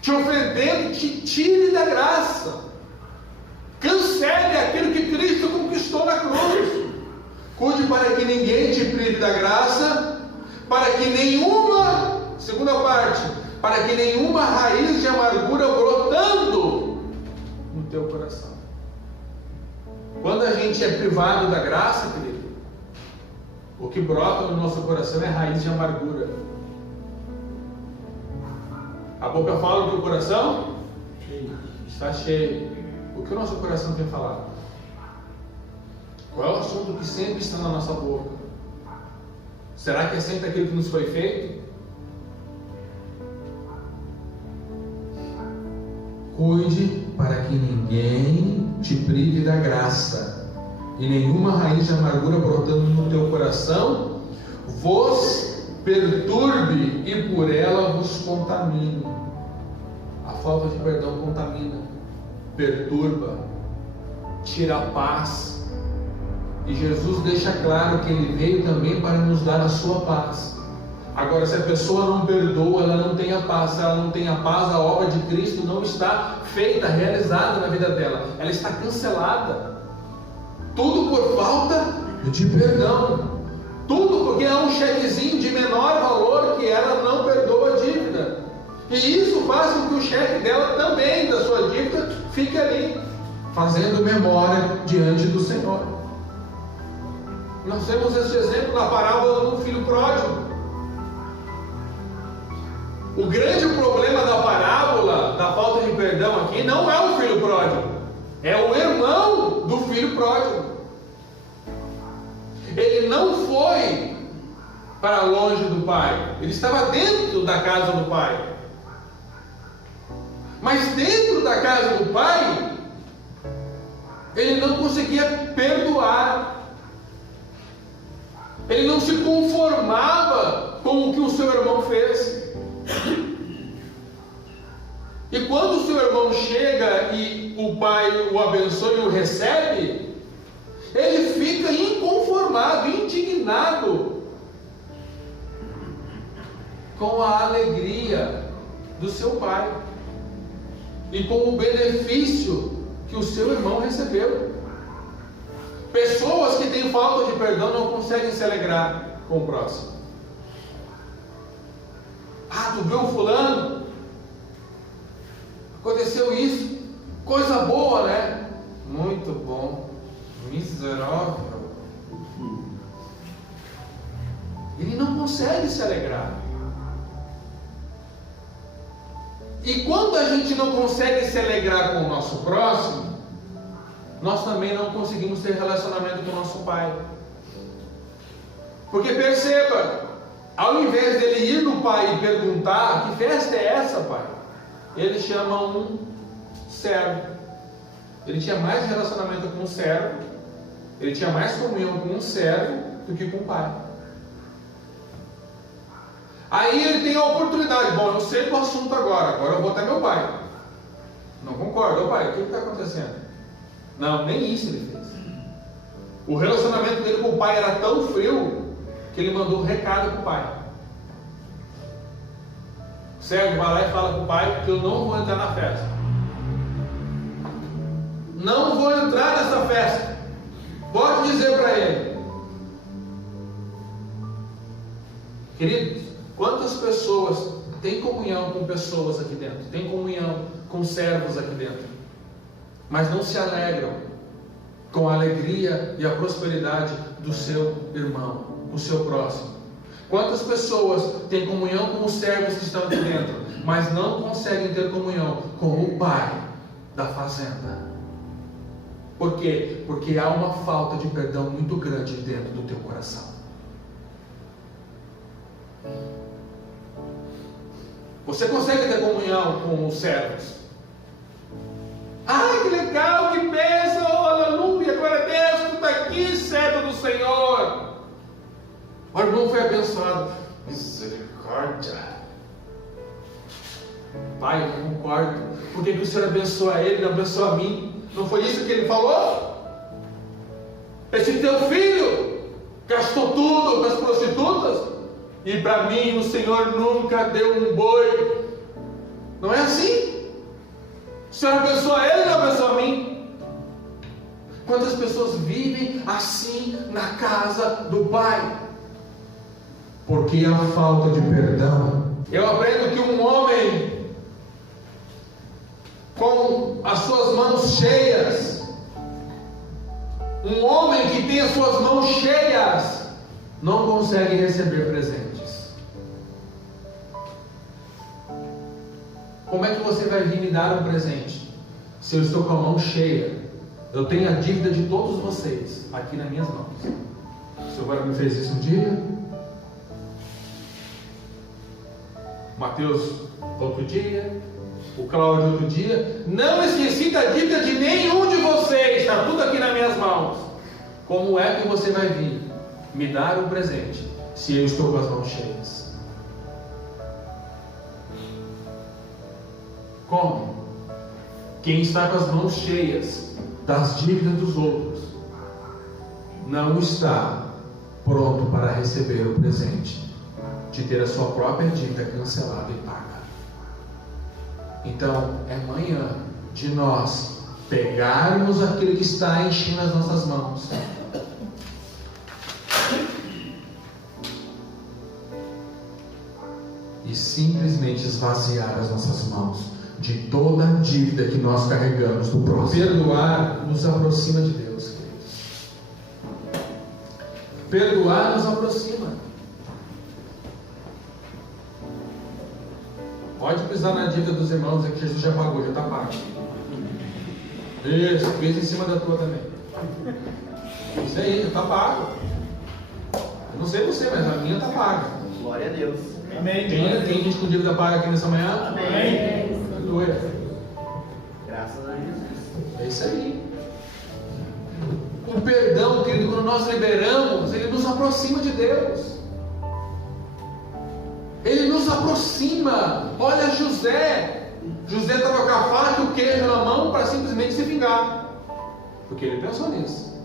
te ofendendo, te tire da graça. Cancele aquilo que Cristo conquistou na cruz. Cuide para que ninguém te prive da graça, para que nenhuma, segunda parte, para que nenhuma raiz de amargura brotando no teu coração. Quando a gente é privado da graça, querido, o que brota no nosso coração é raiz de amargura. A boca fala que o coração está cheio. O que o nosso coração tem falado? Qual é o assunto que sempre está na nossa boca? Será que é sempre aquilo que nos foi feito? Cuide para que ninguém te prive da graça, e nenhuma raiz de amargura brotando no teu coração vos perturbe e por ela vos contamine. A falta de perdão contamina, perturba, tira a paz. E Jesus deixa claro que Ele veio também para nos dar a sua paz. Agora, se a pessoa não perdoa, ela não tem a paz. Se ela não tem a paz, a obra de Cristo não está feita, realizada na vida dela. Ela está cancelada. Tudo por falta de perdão. Tudo porque há um chequezinho de menor valor que ela não perdoa a dívida. E isso faz com que o cheque dela também, da sua dívida, fique ali, fazendo memória diante do Senhor. Nós temos esse exemplo na parábola do filho pródigo. O grande problema da parábola, da falta de perdão aqui, não é o filho pródigo, é o irmão do filho pródigo. Ele não foi para longe do pai, ele estava dentro da casa do pai. Mas dentro da casa do pai, ele não conseguia perdoar. Ele não se conformava com o que o seu irmão fez. E quando o seu irmão chega e o pai o abençoa e o recebe, ele fica inconformado, indignado com a alegria do seu pai e com o benefício que o seu irmão recebeu. Pessoas que têm falta de perdão não conseguem se alegrar com o próximo. Ah, tu viu o fulano? Aconteceu isso. Coisa boa, né? Muito bom. Miserável. Ele não consegue se alegrar. E quando a gente não consegue se alegrar com o nosso próximo, nós também não conseguimos ter relacionamento com o nosso pai. Porque perceba, ao invés dele ir no pai e perguntar: que festa é essa, pai? Ele chama um servo. Ele tinha mais relacionamento com um servo, ele tinha mais comunhão com um servo do que com o pai. Aí ele tem a oportunidade: bom, eu sei do assunto agora eu vou até meu pai. Não concordo. Ô pai, o que está acontecendo? Não, nem isso ele fez. O relacionamento dele com o pai era tão frio que ele mandou um recado para o pai. O servo vai lá e fala para o pai que eu não vou entrar na festa. Não vou entrar nessa festa. Pode dizer para ele. Queridos, quantas pessoas têm comunhão com pessoas aqui dentro? Têm comunhão com servos aqui dentro, mas não se alegram com a alegria e a prosperidade do seu irmão, do seu próximo. Quantas pessoas têm comunhão com os servos que estão aqui dentro, mas não conseguem ter comunhão com o pai da fazenda? Por quê? Porque há uma falta de perdão muito grande dentro do teu coração. Você consegue ter comunhão com os servos? Ai, que legal, que bênção, aleluia, glória a Deus, tu está aqui, servo do Senhor. O irmão foi abençoado. Misericórdia. Pai, eu não concordo. Por que o Senhor abençoa ele e não abençoa a mim? Não foi isso que ele falou? Esse teu filho gastou tudo com as prostitutas e para mim o Senhor nunca deu um boi. Não é assim? O Senhor abençoa ele e não abençoa a mim? Quantas pessoas vivem assim na casa do Pai? Porque há falta de perdão. Eu aprendo que um homem com as suas mãos cheias, um homem que tem as suas mãos cheias, não consegue receber presentes. Como é que você vai vir me dar um presente se eu estou com a mão cheia? Eu tenho a dívida de todos vocês aqui nas minhas mãos. O Senhor agora me fez isso um dia, Mateus outro dia, o Cláudio outro dia. Não esqueci da dívida de nenhum de vocês, está tudo aqui nas minhas mãos. Como é que você vai vir me dar um presente se eu estou com as mãos cheias? Como? Quem está com as mãos cheias das dívidas dos outros não está pronto para receber o presente de ter a sua própria dívida cancelada e paga. Então é manhã de nós pegarmos aquilo que está enchendo as nossas mãos e simplesmente esvaziar as nossas mãos de toda a dívida que nós carregamos do próximo. Perdoar nos aproxima de Deus, queridos. Perdoar nos aproxima. Pode pisar na dívida dos irmãos, é que Jesus já pagou, já está pago. Isso, pisa em cima da tua também. Isso aí, já está pago. Eu não sei você, mas a minha está paga. Glória a Deus. Amém. Tem gente com dívida paga aqui nessa manhã? Amém. Aleluia. Graças a Jesus. É isso aí. O perdão, querido, quando nós liberamos, ele nos aproxima de Deus. Ele nos aproxima. Olha José. José estava com a faca e o queijo na mão para simplesmente se vingar. Porque ele pensou nisso.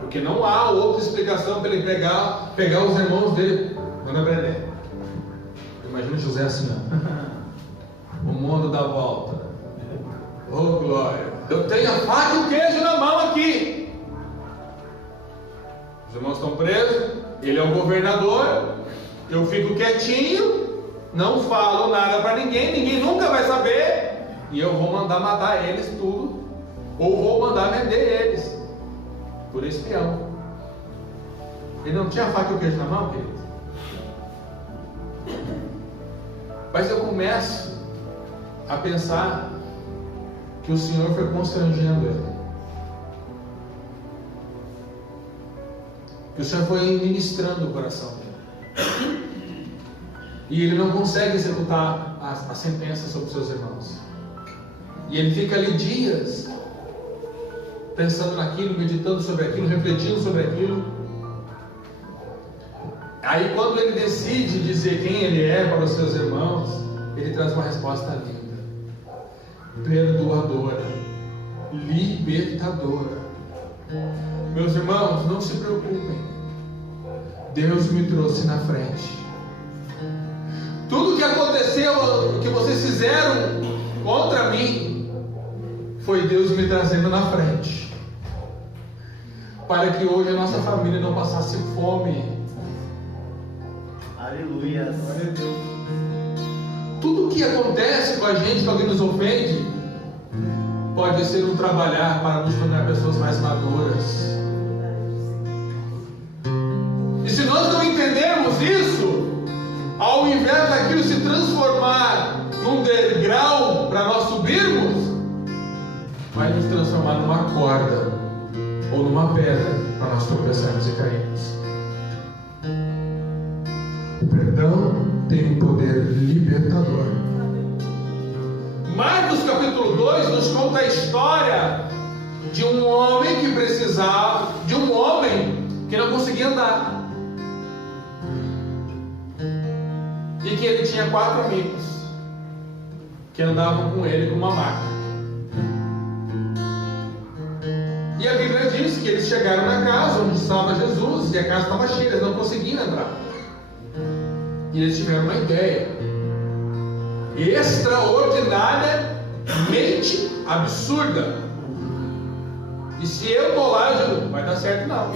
Porque não há outra explicação para ele pegar os irmãos dele. Não é prender. Imagina José assim, ó. O mundo dá volta. Oh glória. Eu tenho a faca e o queijo na mão aqui. Os irmãos estão presos. Ele é o governador. Eu fico quietinho, não falo nada para ninguém, ninguém nunca vai saber, e eu vou mandar matar eles tudo, ou vou mandar vender eles por espião. Ele não tinha faca e o queijo na mão, querido? Mas eu começo a pensar que o Senhor foi constrangendo ele, que o Senhor foi ministrando o coração dele. E ele não consegue executar a sentença sobre seus irmãos. E ele fica ali dias pensando naquilo, meditando sobre aquilo, refletindo sobre aquilo. Aí quando ele decide dizer quem ele é para os seus irmãos, ele traz uma resposta linda, perdoadora, libertadora. Meus irmãos, não se preocupem. Deus me trouxe na frente. Tudo que aconteceu, que vocês fizeram contra mim, foi Deus me trazendo na frente, para que hoje a nossa família não passasse fome. Aleluia. Glória a Deus. Tudo que acontece com a gente, que alguém nos ofende, pode ser um trabalhar para nos tornar pessoas mais maduras. E se nós não entendermos isso, ao invés daquilo se transformar num degrau para nós subirmos, vai nos transformar numa corda ou numa pedra para nós tropeçarmos e cairmos. O perdão tem um poder libertador. Marcos capítulo 2 nos conta a história de um homem que precisava, de um homem que não conseguia andar. E que ele tinha 4 amigos que andavam com ele com uma maca. E a Bíblia diz que eles chegaram na casa onde estava Jesus e a casa estava cheia, eles não conseguiam entrar. E eles tiveram uma ideia extraordinariamente absurda. E se eu estou lá, eu digo, vai dar certo não.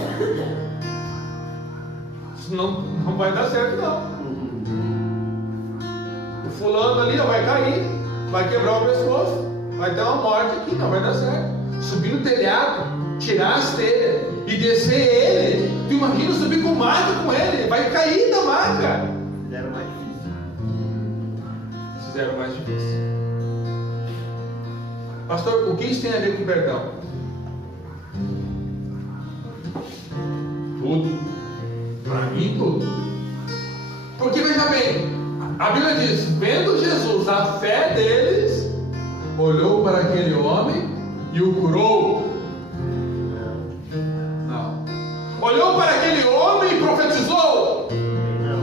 Isso não vai dar certo não. O fulano ali vai cair, vai quebrar o pescoço, vai ter uma morte aqui, não vai dar certo. Subir no telhado, tirar as telhas e descer ele. Tu imagina subir com maca com ele, vai cair da maca. Fizeram mais difícil. Pastor, o que isso tem a ver com perdão? Tudo. Para mim, tudo. Porque veja bem, a Bíblia diz: vendo Jesus a fé deles, olhou para aquele homem e o curou. Não. Olhou para aquele homem e profetizou.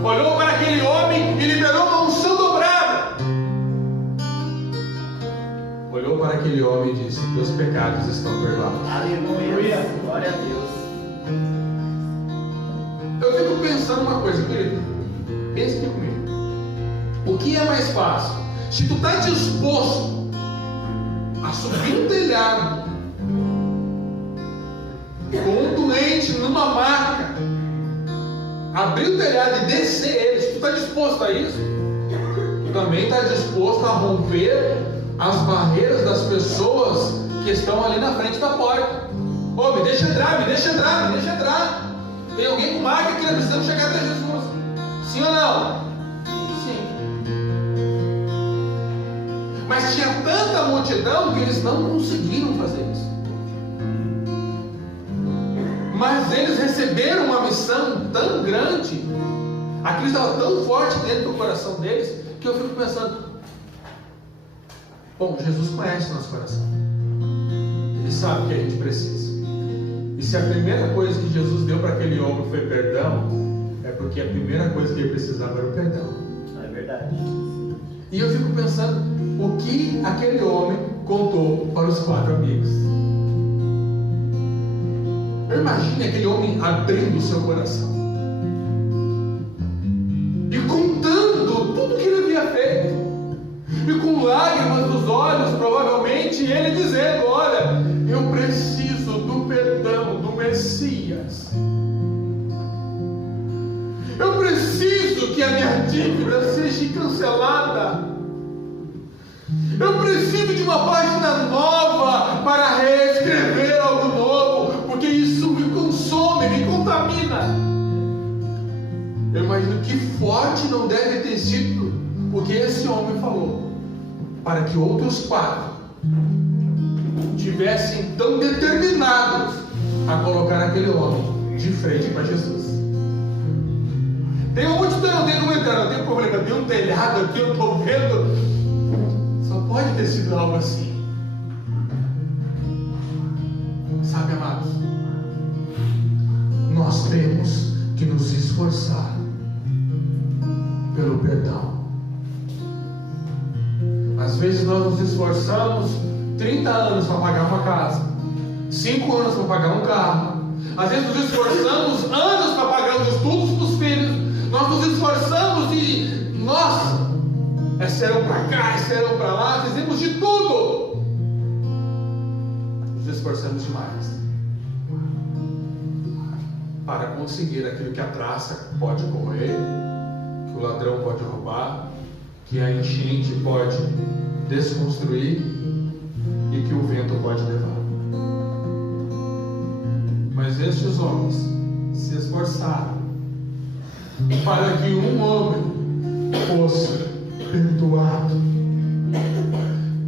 Olhou para aquele homem e liberou uma unção dobrada. Olhou para aquele homem e disse: teus pecados estão perdoados. Aleluia. Glória a Deus. Eu fico pensando uma coisa, querido. Pense aqui comigo. O que é mais fácil? Se tu está disposto a subir um telhado com um doente numa maca, abrir o telhado e descer ele, se tu está disposto a isso, tu também está disposto a romper as barreiras das pessoas que estão ali na frente da porta. Ô, me deixa entrar, me deixa entrar, me deixa entrar. Tem alguém com maca que precisa chegar até Jesus. Sim ou não? Sim. Mas tinha tanta multidão que eles não conseguiram fazer isso. Mas eles receberam uma missão tão grande, aquilo estava tão forte dentro do coração deles, que eu fico pensando: bom, Jesus conhece nosso coração. Ele sabe o que a gente precisa. E se a primeira coisa que Jesus deu para aquele homem foi perdão, é porque a primeira coisa que ele precisava era o perdão. É verdade. E eu fico pensando o que aquele homem contou para os 4 amigos. Eu imagino aquele homem abrindo o seu coração e contando tudo que ele havia feito, e com lágrimas nos olhos, provavelmente, ele dizendo: olha, eu preciso do perdão do Messias. Eu preciso que a minha dívida seja cancelada. Eu preciso de uma página nova para reescrever algo novo, porque isso me consome, me contamina. Eu imagino que forte não deve ter sido o que esse homem falou, para que outros 4 tivessem tão determinados a colocar aquele homem de frente para Jesus. Tem um monte de não tem como entrar, não tem problema, tem um telhado aqui, eu estou vendo. Só pode ter sido algo assim. Sabe, amados, nós temos que nos esforçar pelo perdão. Às vezes nós nos esforçamos 30 anos para pagar uma casa, 5 anos para pagar um carro. Às vezes nos esforçamos anos para pagar os estudos para os filhos. Nós nos esforçamos e, nossa, serão para cá, serão para lá, fizemos de tudo. Nos esforçamos demais para conseguir aquilo que a traça pode correr, que o ladrão pode roubar, que a enchente pode desconstruir e que o vento pode levar. Mas estes homens se esforçaram para que um homem fosse perdoado,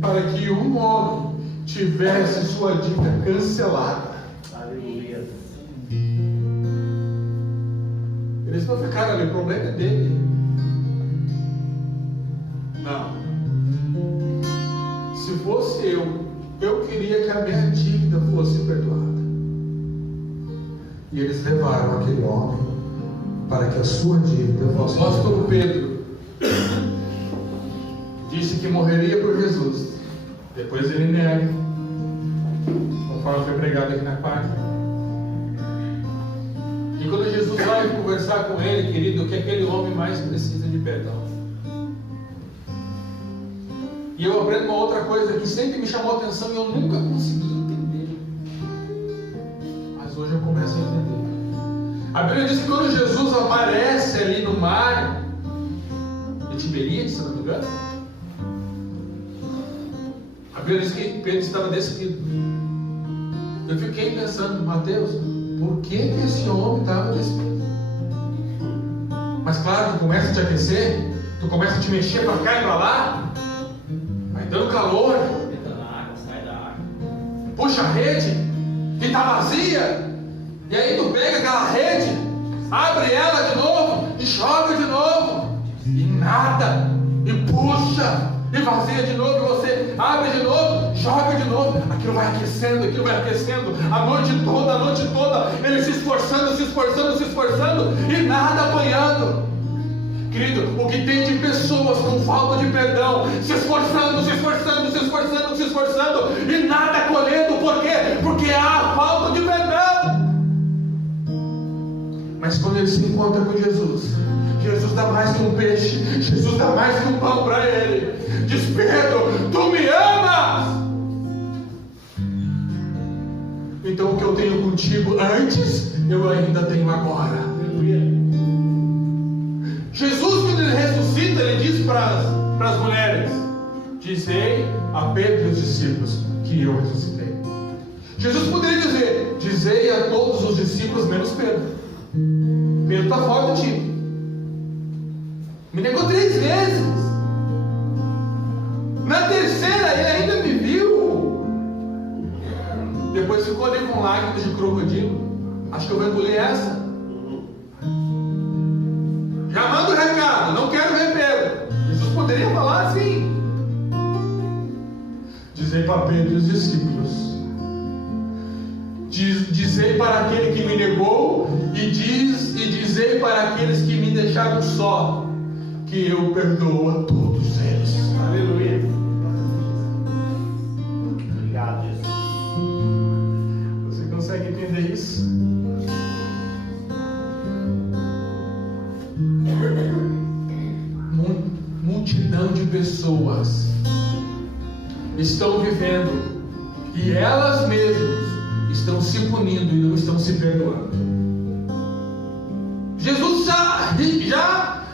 para que um homem tivesse sua dívida cancelada. Aleluia. Eles não ficaram ali, o problema é dele. Não. Se fosse eu queria que a minha dívida fosse perdoada. E eles levaram aquele homem para que a sua dívida fosse. O apóstolo Pedro disse que morreria por Jesus. Depois ele nega, conforme foi pregado aqui na quarta. E quando Jesus vai conversar com ele, querido, o que aquele homem mais precisa de perdão. E eu aprendo uma outra coisa que sempre me chamou a atenção e eu nunca consegui entender. Mas hoje eu começo a entender. A Bíblia diz que quando Jesus aparece ali no mar de Tiberíades, se não me engano, a Bíblia diz que Pedro estava despido. Eu fiquei pensando, Mateus, por que esse homem estava despido? Mas claro, tu começa a te aquecer, tu começa a te mexer para cá e para lá, vai dando calor, Entra na água, sai da água. puxa a rede e está vazia, e aí tu pega aquela rede, abre ela de novo e joga de novo, e nada, e puxa, e vazia de novo, e você abre de novo, joga de novo, aquilo vai aquecendo, a noite toda, ele se esforçando, e nada apanhando. Querido, o que tem de pessoas com falta de perdão, se esforçando, e nada colhendo, por quê? Porque há falta de perdão. Mas quando ele se encontra com Jesus, Jesus dá mais que um peixe, Jesus dá mais que um pão para ele. Diz: Pedro, tu me amas? Então o que eu tenho contigo antes, eu ainda tenho agora. Jesus, quando ele ressuscita, ele diz para as mulheres: dizei a Pedro e os discípulos que eu ressuscitei. Jesus poderia dizer: dizei a todos os discípulos menos Pedro. Pedro está fora do time. Me negou 3 vezes. Na terceira ele ainda me viu. Depois ficou ali com lágrimas de crocodilo. Acho que eu vou engolir essa. Já manda o recado, não quero ver Pedro. Jesus poderia falar assim: dizei para Pedro e os discípulos, dizei para aquele que me negou, e dizei para aqueles que me deixaram só, que eu perdoo a todos eles. Aleluia. Obrigado, Jesus. Você consegue entender isso? Multidão de pessoas estão vivendo e elas mesmas estão se punindo e não estão se perdoando. Jesus já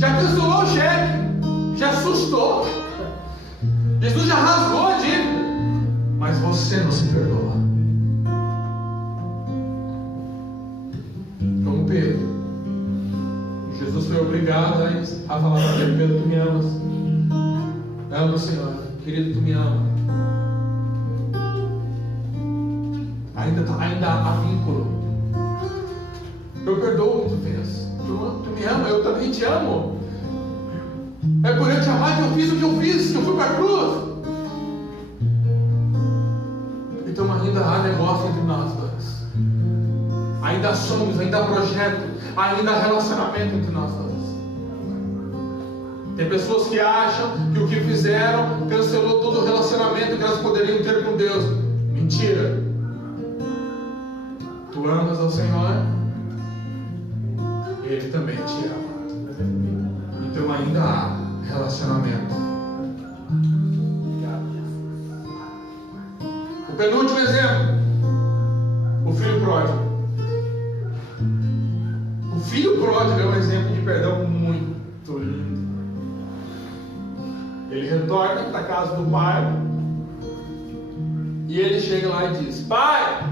cancelou o cheque, já assustou, Jesus já rasgou a dívida, mas você não se perdoa. Como Pedro, Jesus foi obrigado a falar para ele: Pedro, tu me amas? Amo, Senhor. Querido, tu me ama. Ainda há vínculo. Eu perdoo o que tu fez. Tu me ama, eu também te amo. É por eu te amar que eu fiz o que eu fiz, que eu fui para a cruz. Então ainda há negócio entre nós dois. Ainda há sonhos, ainda há projeto, ainda há relacionamento entre nós dois. Tem pessoas que acham que o que fizeram cancelou todo o relacionamento que elas poderiam ter com Deus. Mentira. tu amas ao Senhor, Ele também te ama. Então ainda há relacionamento. O penúltimo exemplo, o filho pródigo. O filho pródigo é um exemplo de perdão muito lindo. Ele retorna para a casa do pai e ele chega lá e diz: pai,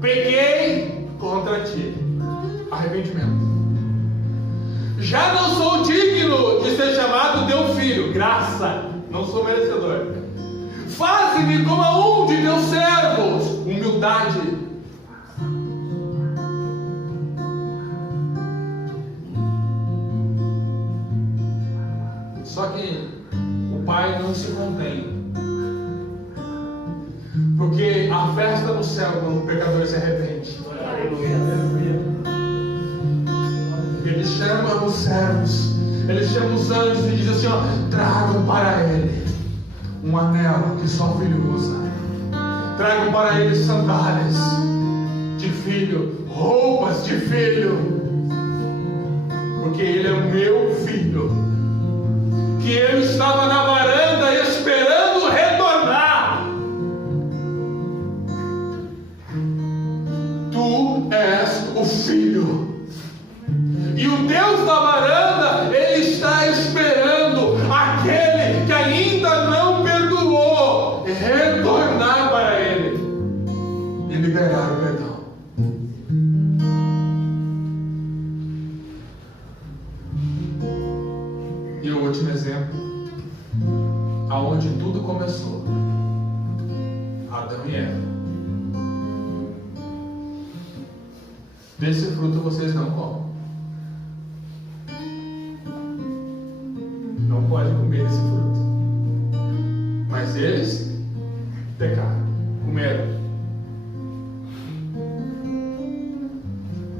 pequei contra ti. Arrependimento. Já não sou digno de ser chamado teu filho. Graça, não sou merecedor. Faze-me como a um de teus servos. Humildade. Só que o pai não se contém, porque a festa no céu quando o pecador se arrepende. Ele chama os servos, ele chama os anjos e diz assim: ó, tragam para ele um anel que só filho usa, tragam para ele sandálias de filho, roupas de filho, porque ele é o meu filho, que eu estava na varanda esperando retornar. Tu és o filho. E o Deus da varanda, Ele está esperando aquele que ainda não perdoou retornar para Ele e liberar o perdão. E o último exemplo, aonde tudo começou, Adão e Eva. Desse fruto vocês não comem. Não pode comer esse fruto. Mas eles pecaram, comeram.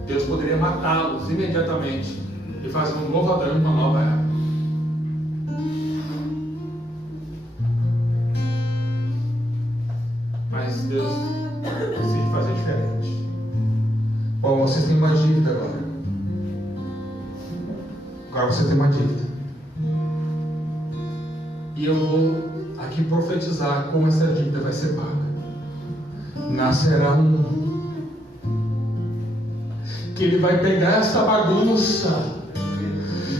Deus poderia matá-los imediatamente e fazer um novo Adão e uma nova Eva. Mas Deus decide fazer diferente. Bom, vocês têm uma dívida agora. Agora você tem uma dívida. E eu vou aqui profetizar como essa dívida vai ser paga. Nascerá um que ele vai pegar essa bagunça,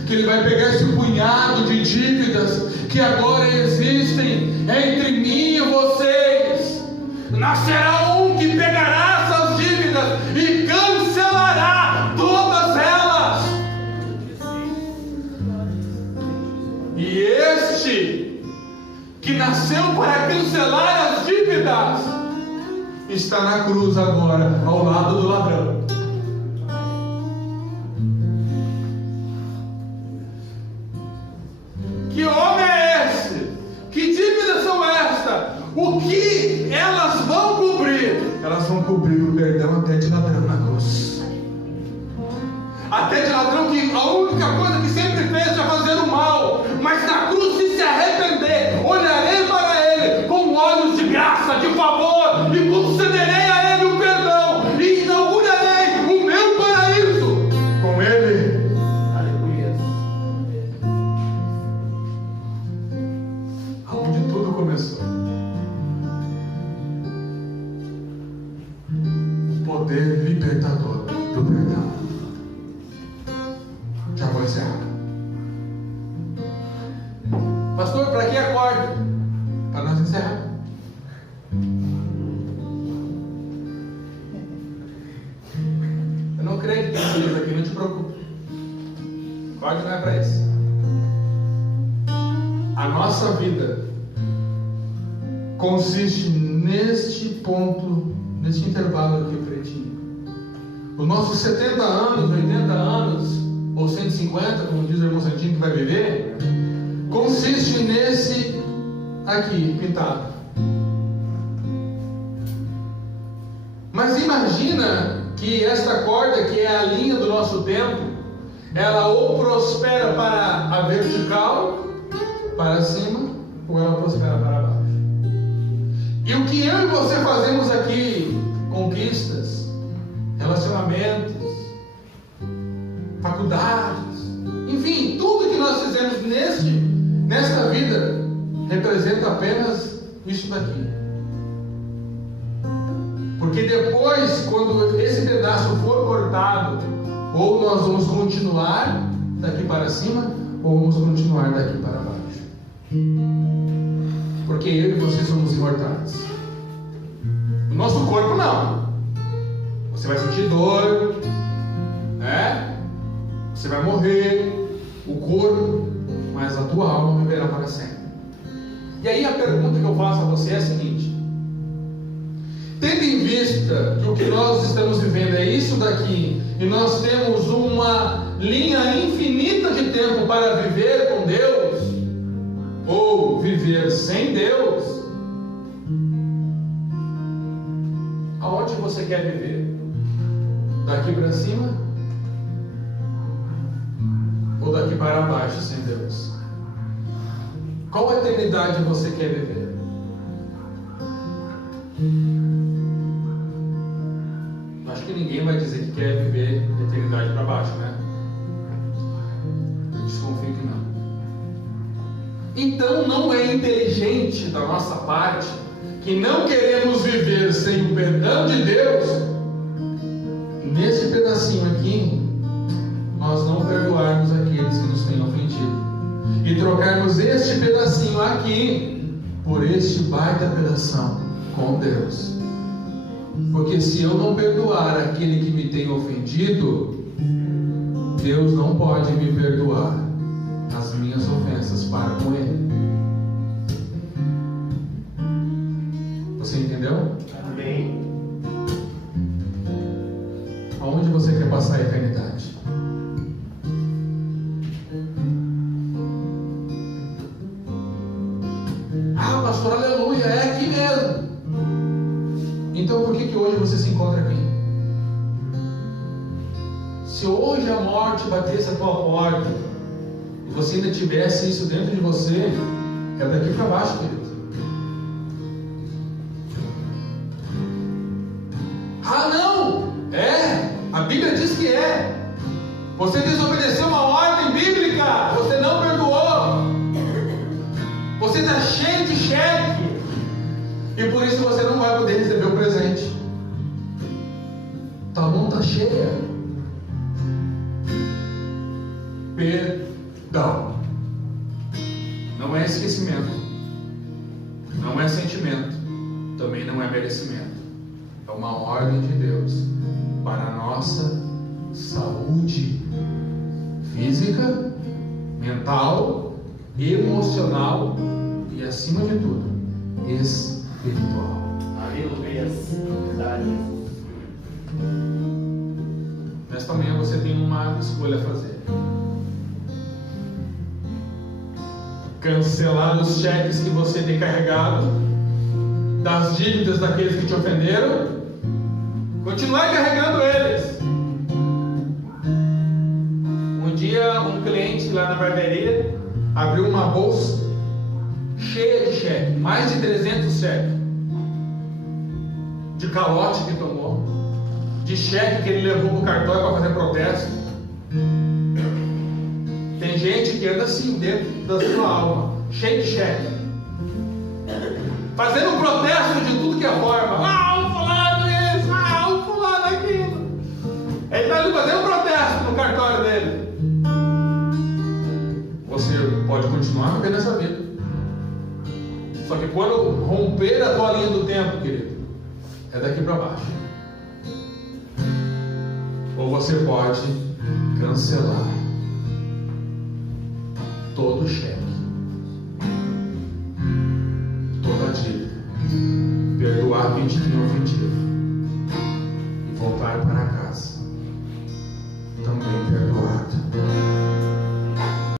que ele vai pegar esse punhado de dívidas que agora existem entre mim e vocês. Nascerá um que pegará essas dívidas e cancelará todas elas. E este que nasceu para cancelar as dívidas está na cruz agora, ao lado do ladrão. Que homem é esse? Que dívidas são estas? O que elas vão cobrir? Elas vão cobrir o perdão até de ladrão na cruz. Até de ladrão que a única coisa que sempre fez é fazer o mal, mas na cruz, se arrepender, olharei para ele com olhos de graça, de favor, e concederei a ele o perdão, e inaugurarei o meu paraíso com ele. Aleluia. Aonde tudo começou, o poder libertador do perdão. Já vou encerrar. Pastor, para que acorde? Para nós encerrar. Eu não creio que tem livro aqui, não te preocupe. Acorde não é para isso. A nossa vida consiste neste ponto, neste intervalo aqui pretinho. Os nossos 70 anos, 80 anos, ou 150, como diz o irmão Santinho que vai viver, consiste nesse aqui, pintado. Mas imagina que esta corda, que é a linha do nosso tempo, ela ou prospera para a vertical, para cima, ou ela prospera para baixo. E o que eu e você fazemos aqui, conquistas, relacionamentos, faculdades, enfim, tudo que nós fizemos nesta vida representa apenas isso daqui. Porque depois, quando esse pedaço for cortado, ou nós vamos continuar daqui para cima, ou vamos continuar daqui para baixo. Porque eu e você somos imortais. O nosso corpo não. Você vai sentir dor, né? Você vai morrer, o corpo, mas a tua alma viverá para sempre. E aí a pergunta que eu faço a você é a seguinte: tendo em vista que o que nós estamos vivendo é isso daqui, e nós temos uma linha infinita de tempo para viver com Deus, ou viver sem Deus, aonde você quer viver? Daqui para cima? Ou daqui para baixo sem Deus? Qual eternidade você quer viver? Acho que ninguém vai dizer que quer viver eternidade para baixo, né? Eu desconfio que não. Então não é inteligente da nossa parte, que não queremos viver sem o perdão de Deus, nesse pedacinho aqui, nós não perdoarmos aqueles que nos têm ofendido, e trocarmos este pedacinho aqui por este baita pedação com Deus. Porque se eu não perdoar aquele que me tem ofendido, Deus não pode me perdoar as minhas ofensas para com Ele. Você entendeu? Amém. Aonde você quer passar a eternidade? Ah, pastor, aleluia, é aqui mesmo. Então por que hoje você se encontra aqui? Se hoje a morte batesse a tua porta e você ainda tivesse isso dentro de você, é daqui para baixo, querido. Ah, não! A Bíblia diz que é. Você desobedeceu uma ordem bíblica, você não perdoou, você está cheio de cheque, e por isso você não vai poder receber o presente. Tua mão está cheia. Perdão não é esquecimento, não é sentimento, também não é merecimento. É uma ordem de Deus para a nossa saúde física, mental, emocional e, acima de tudo, espiritual. Aleluia. Verdade. Nesta manhã você tem uma escolha a fazer: cancelar os cheques que você tem carregado, das dívidas daqueles que te ofenderam, continuar carregando eles. Um dia um cliente lá na barbearia abriu uma bolsa cheia de cheque, mais de 300 cheques, de calote que tomou, de cheque que ele levou para o cartório para fazer protesto. Tem gente que anda assim dentro da sua alma, cheio de cheque, fazendo protesto de tudo que é forma. O fulano isso, o fulano aquilo. Ele está ali fazendo protesto no cartório dele. Você pode continuar vivendo essa vida, só que quando romper a tua linha do tempo, querido, é daqui para baixo. Ou você pode cancelar todo o cheque, toda a dívida, perdoar quem te tem ofendido e voltar para casa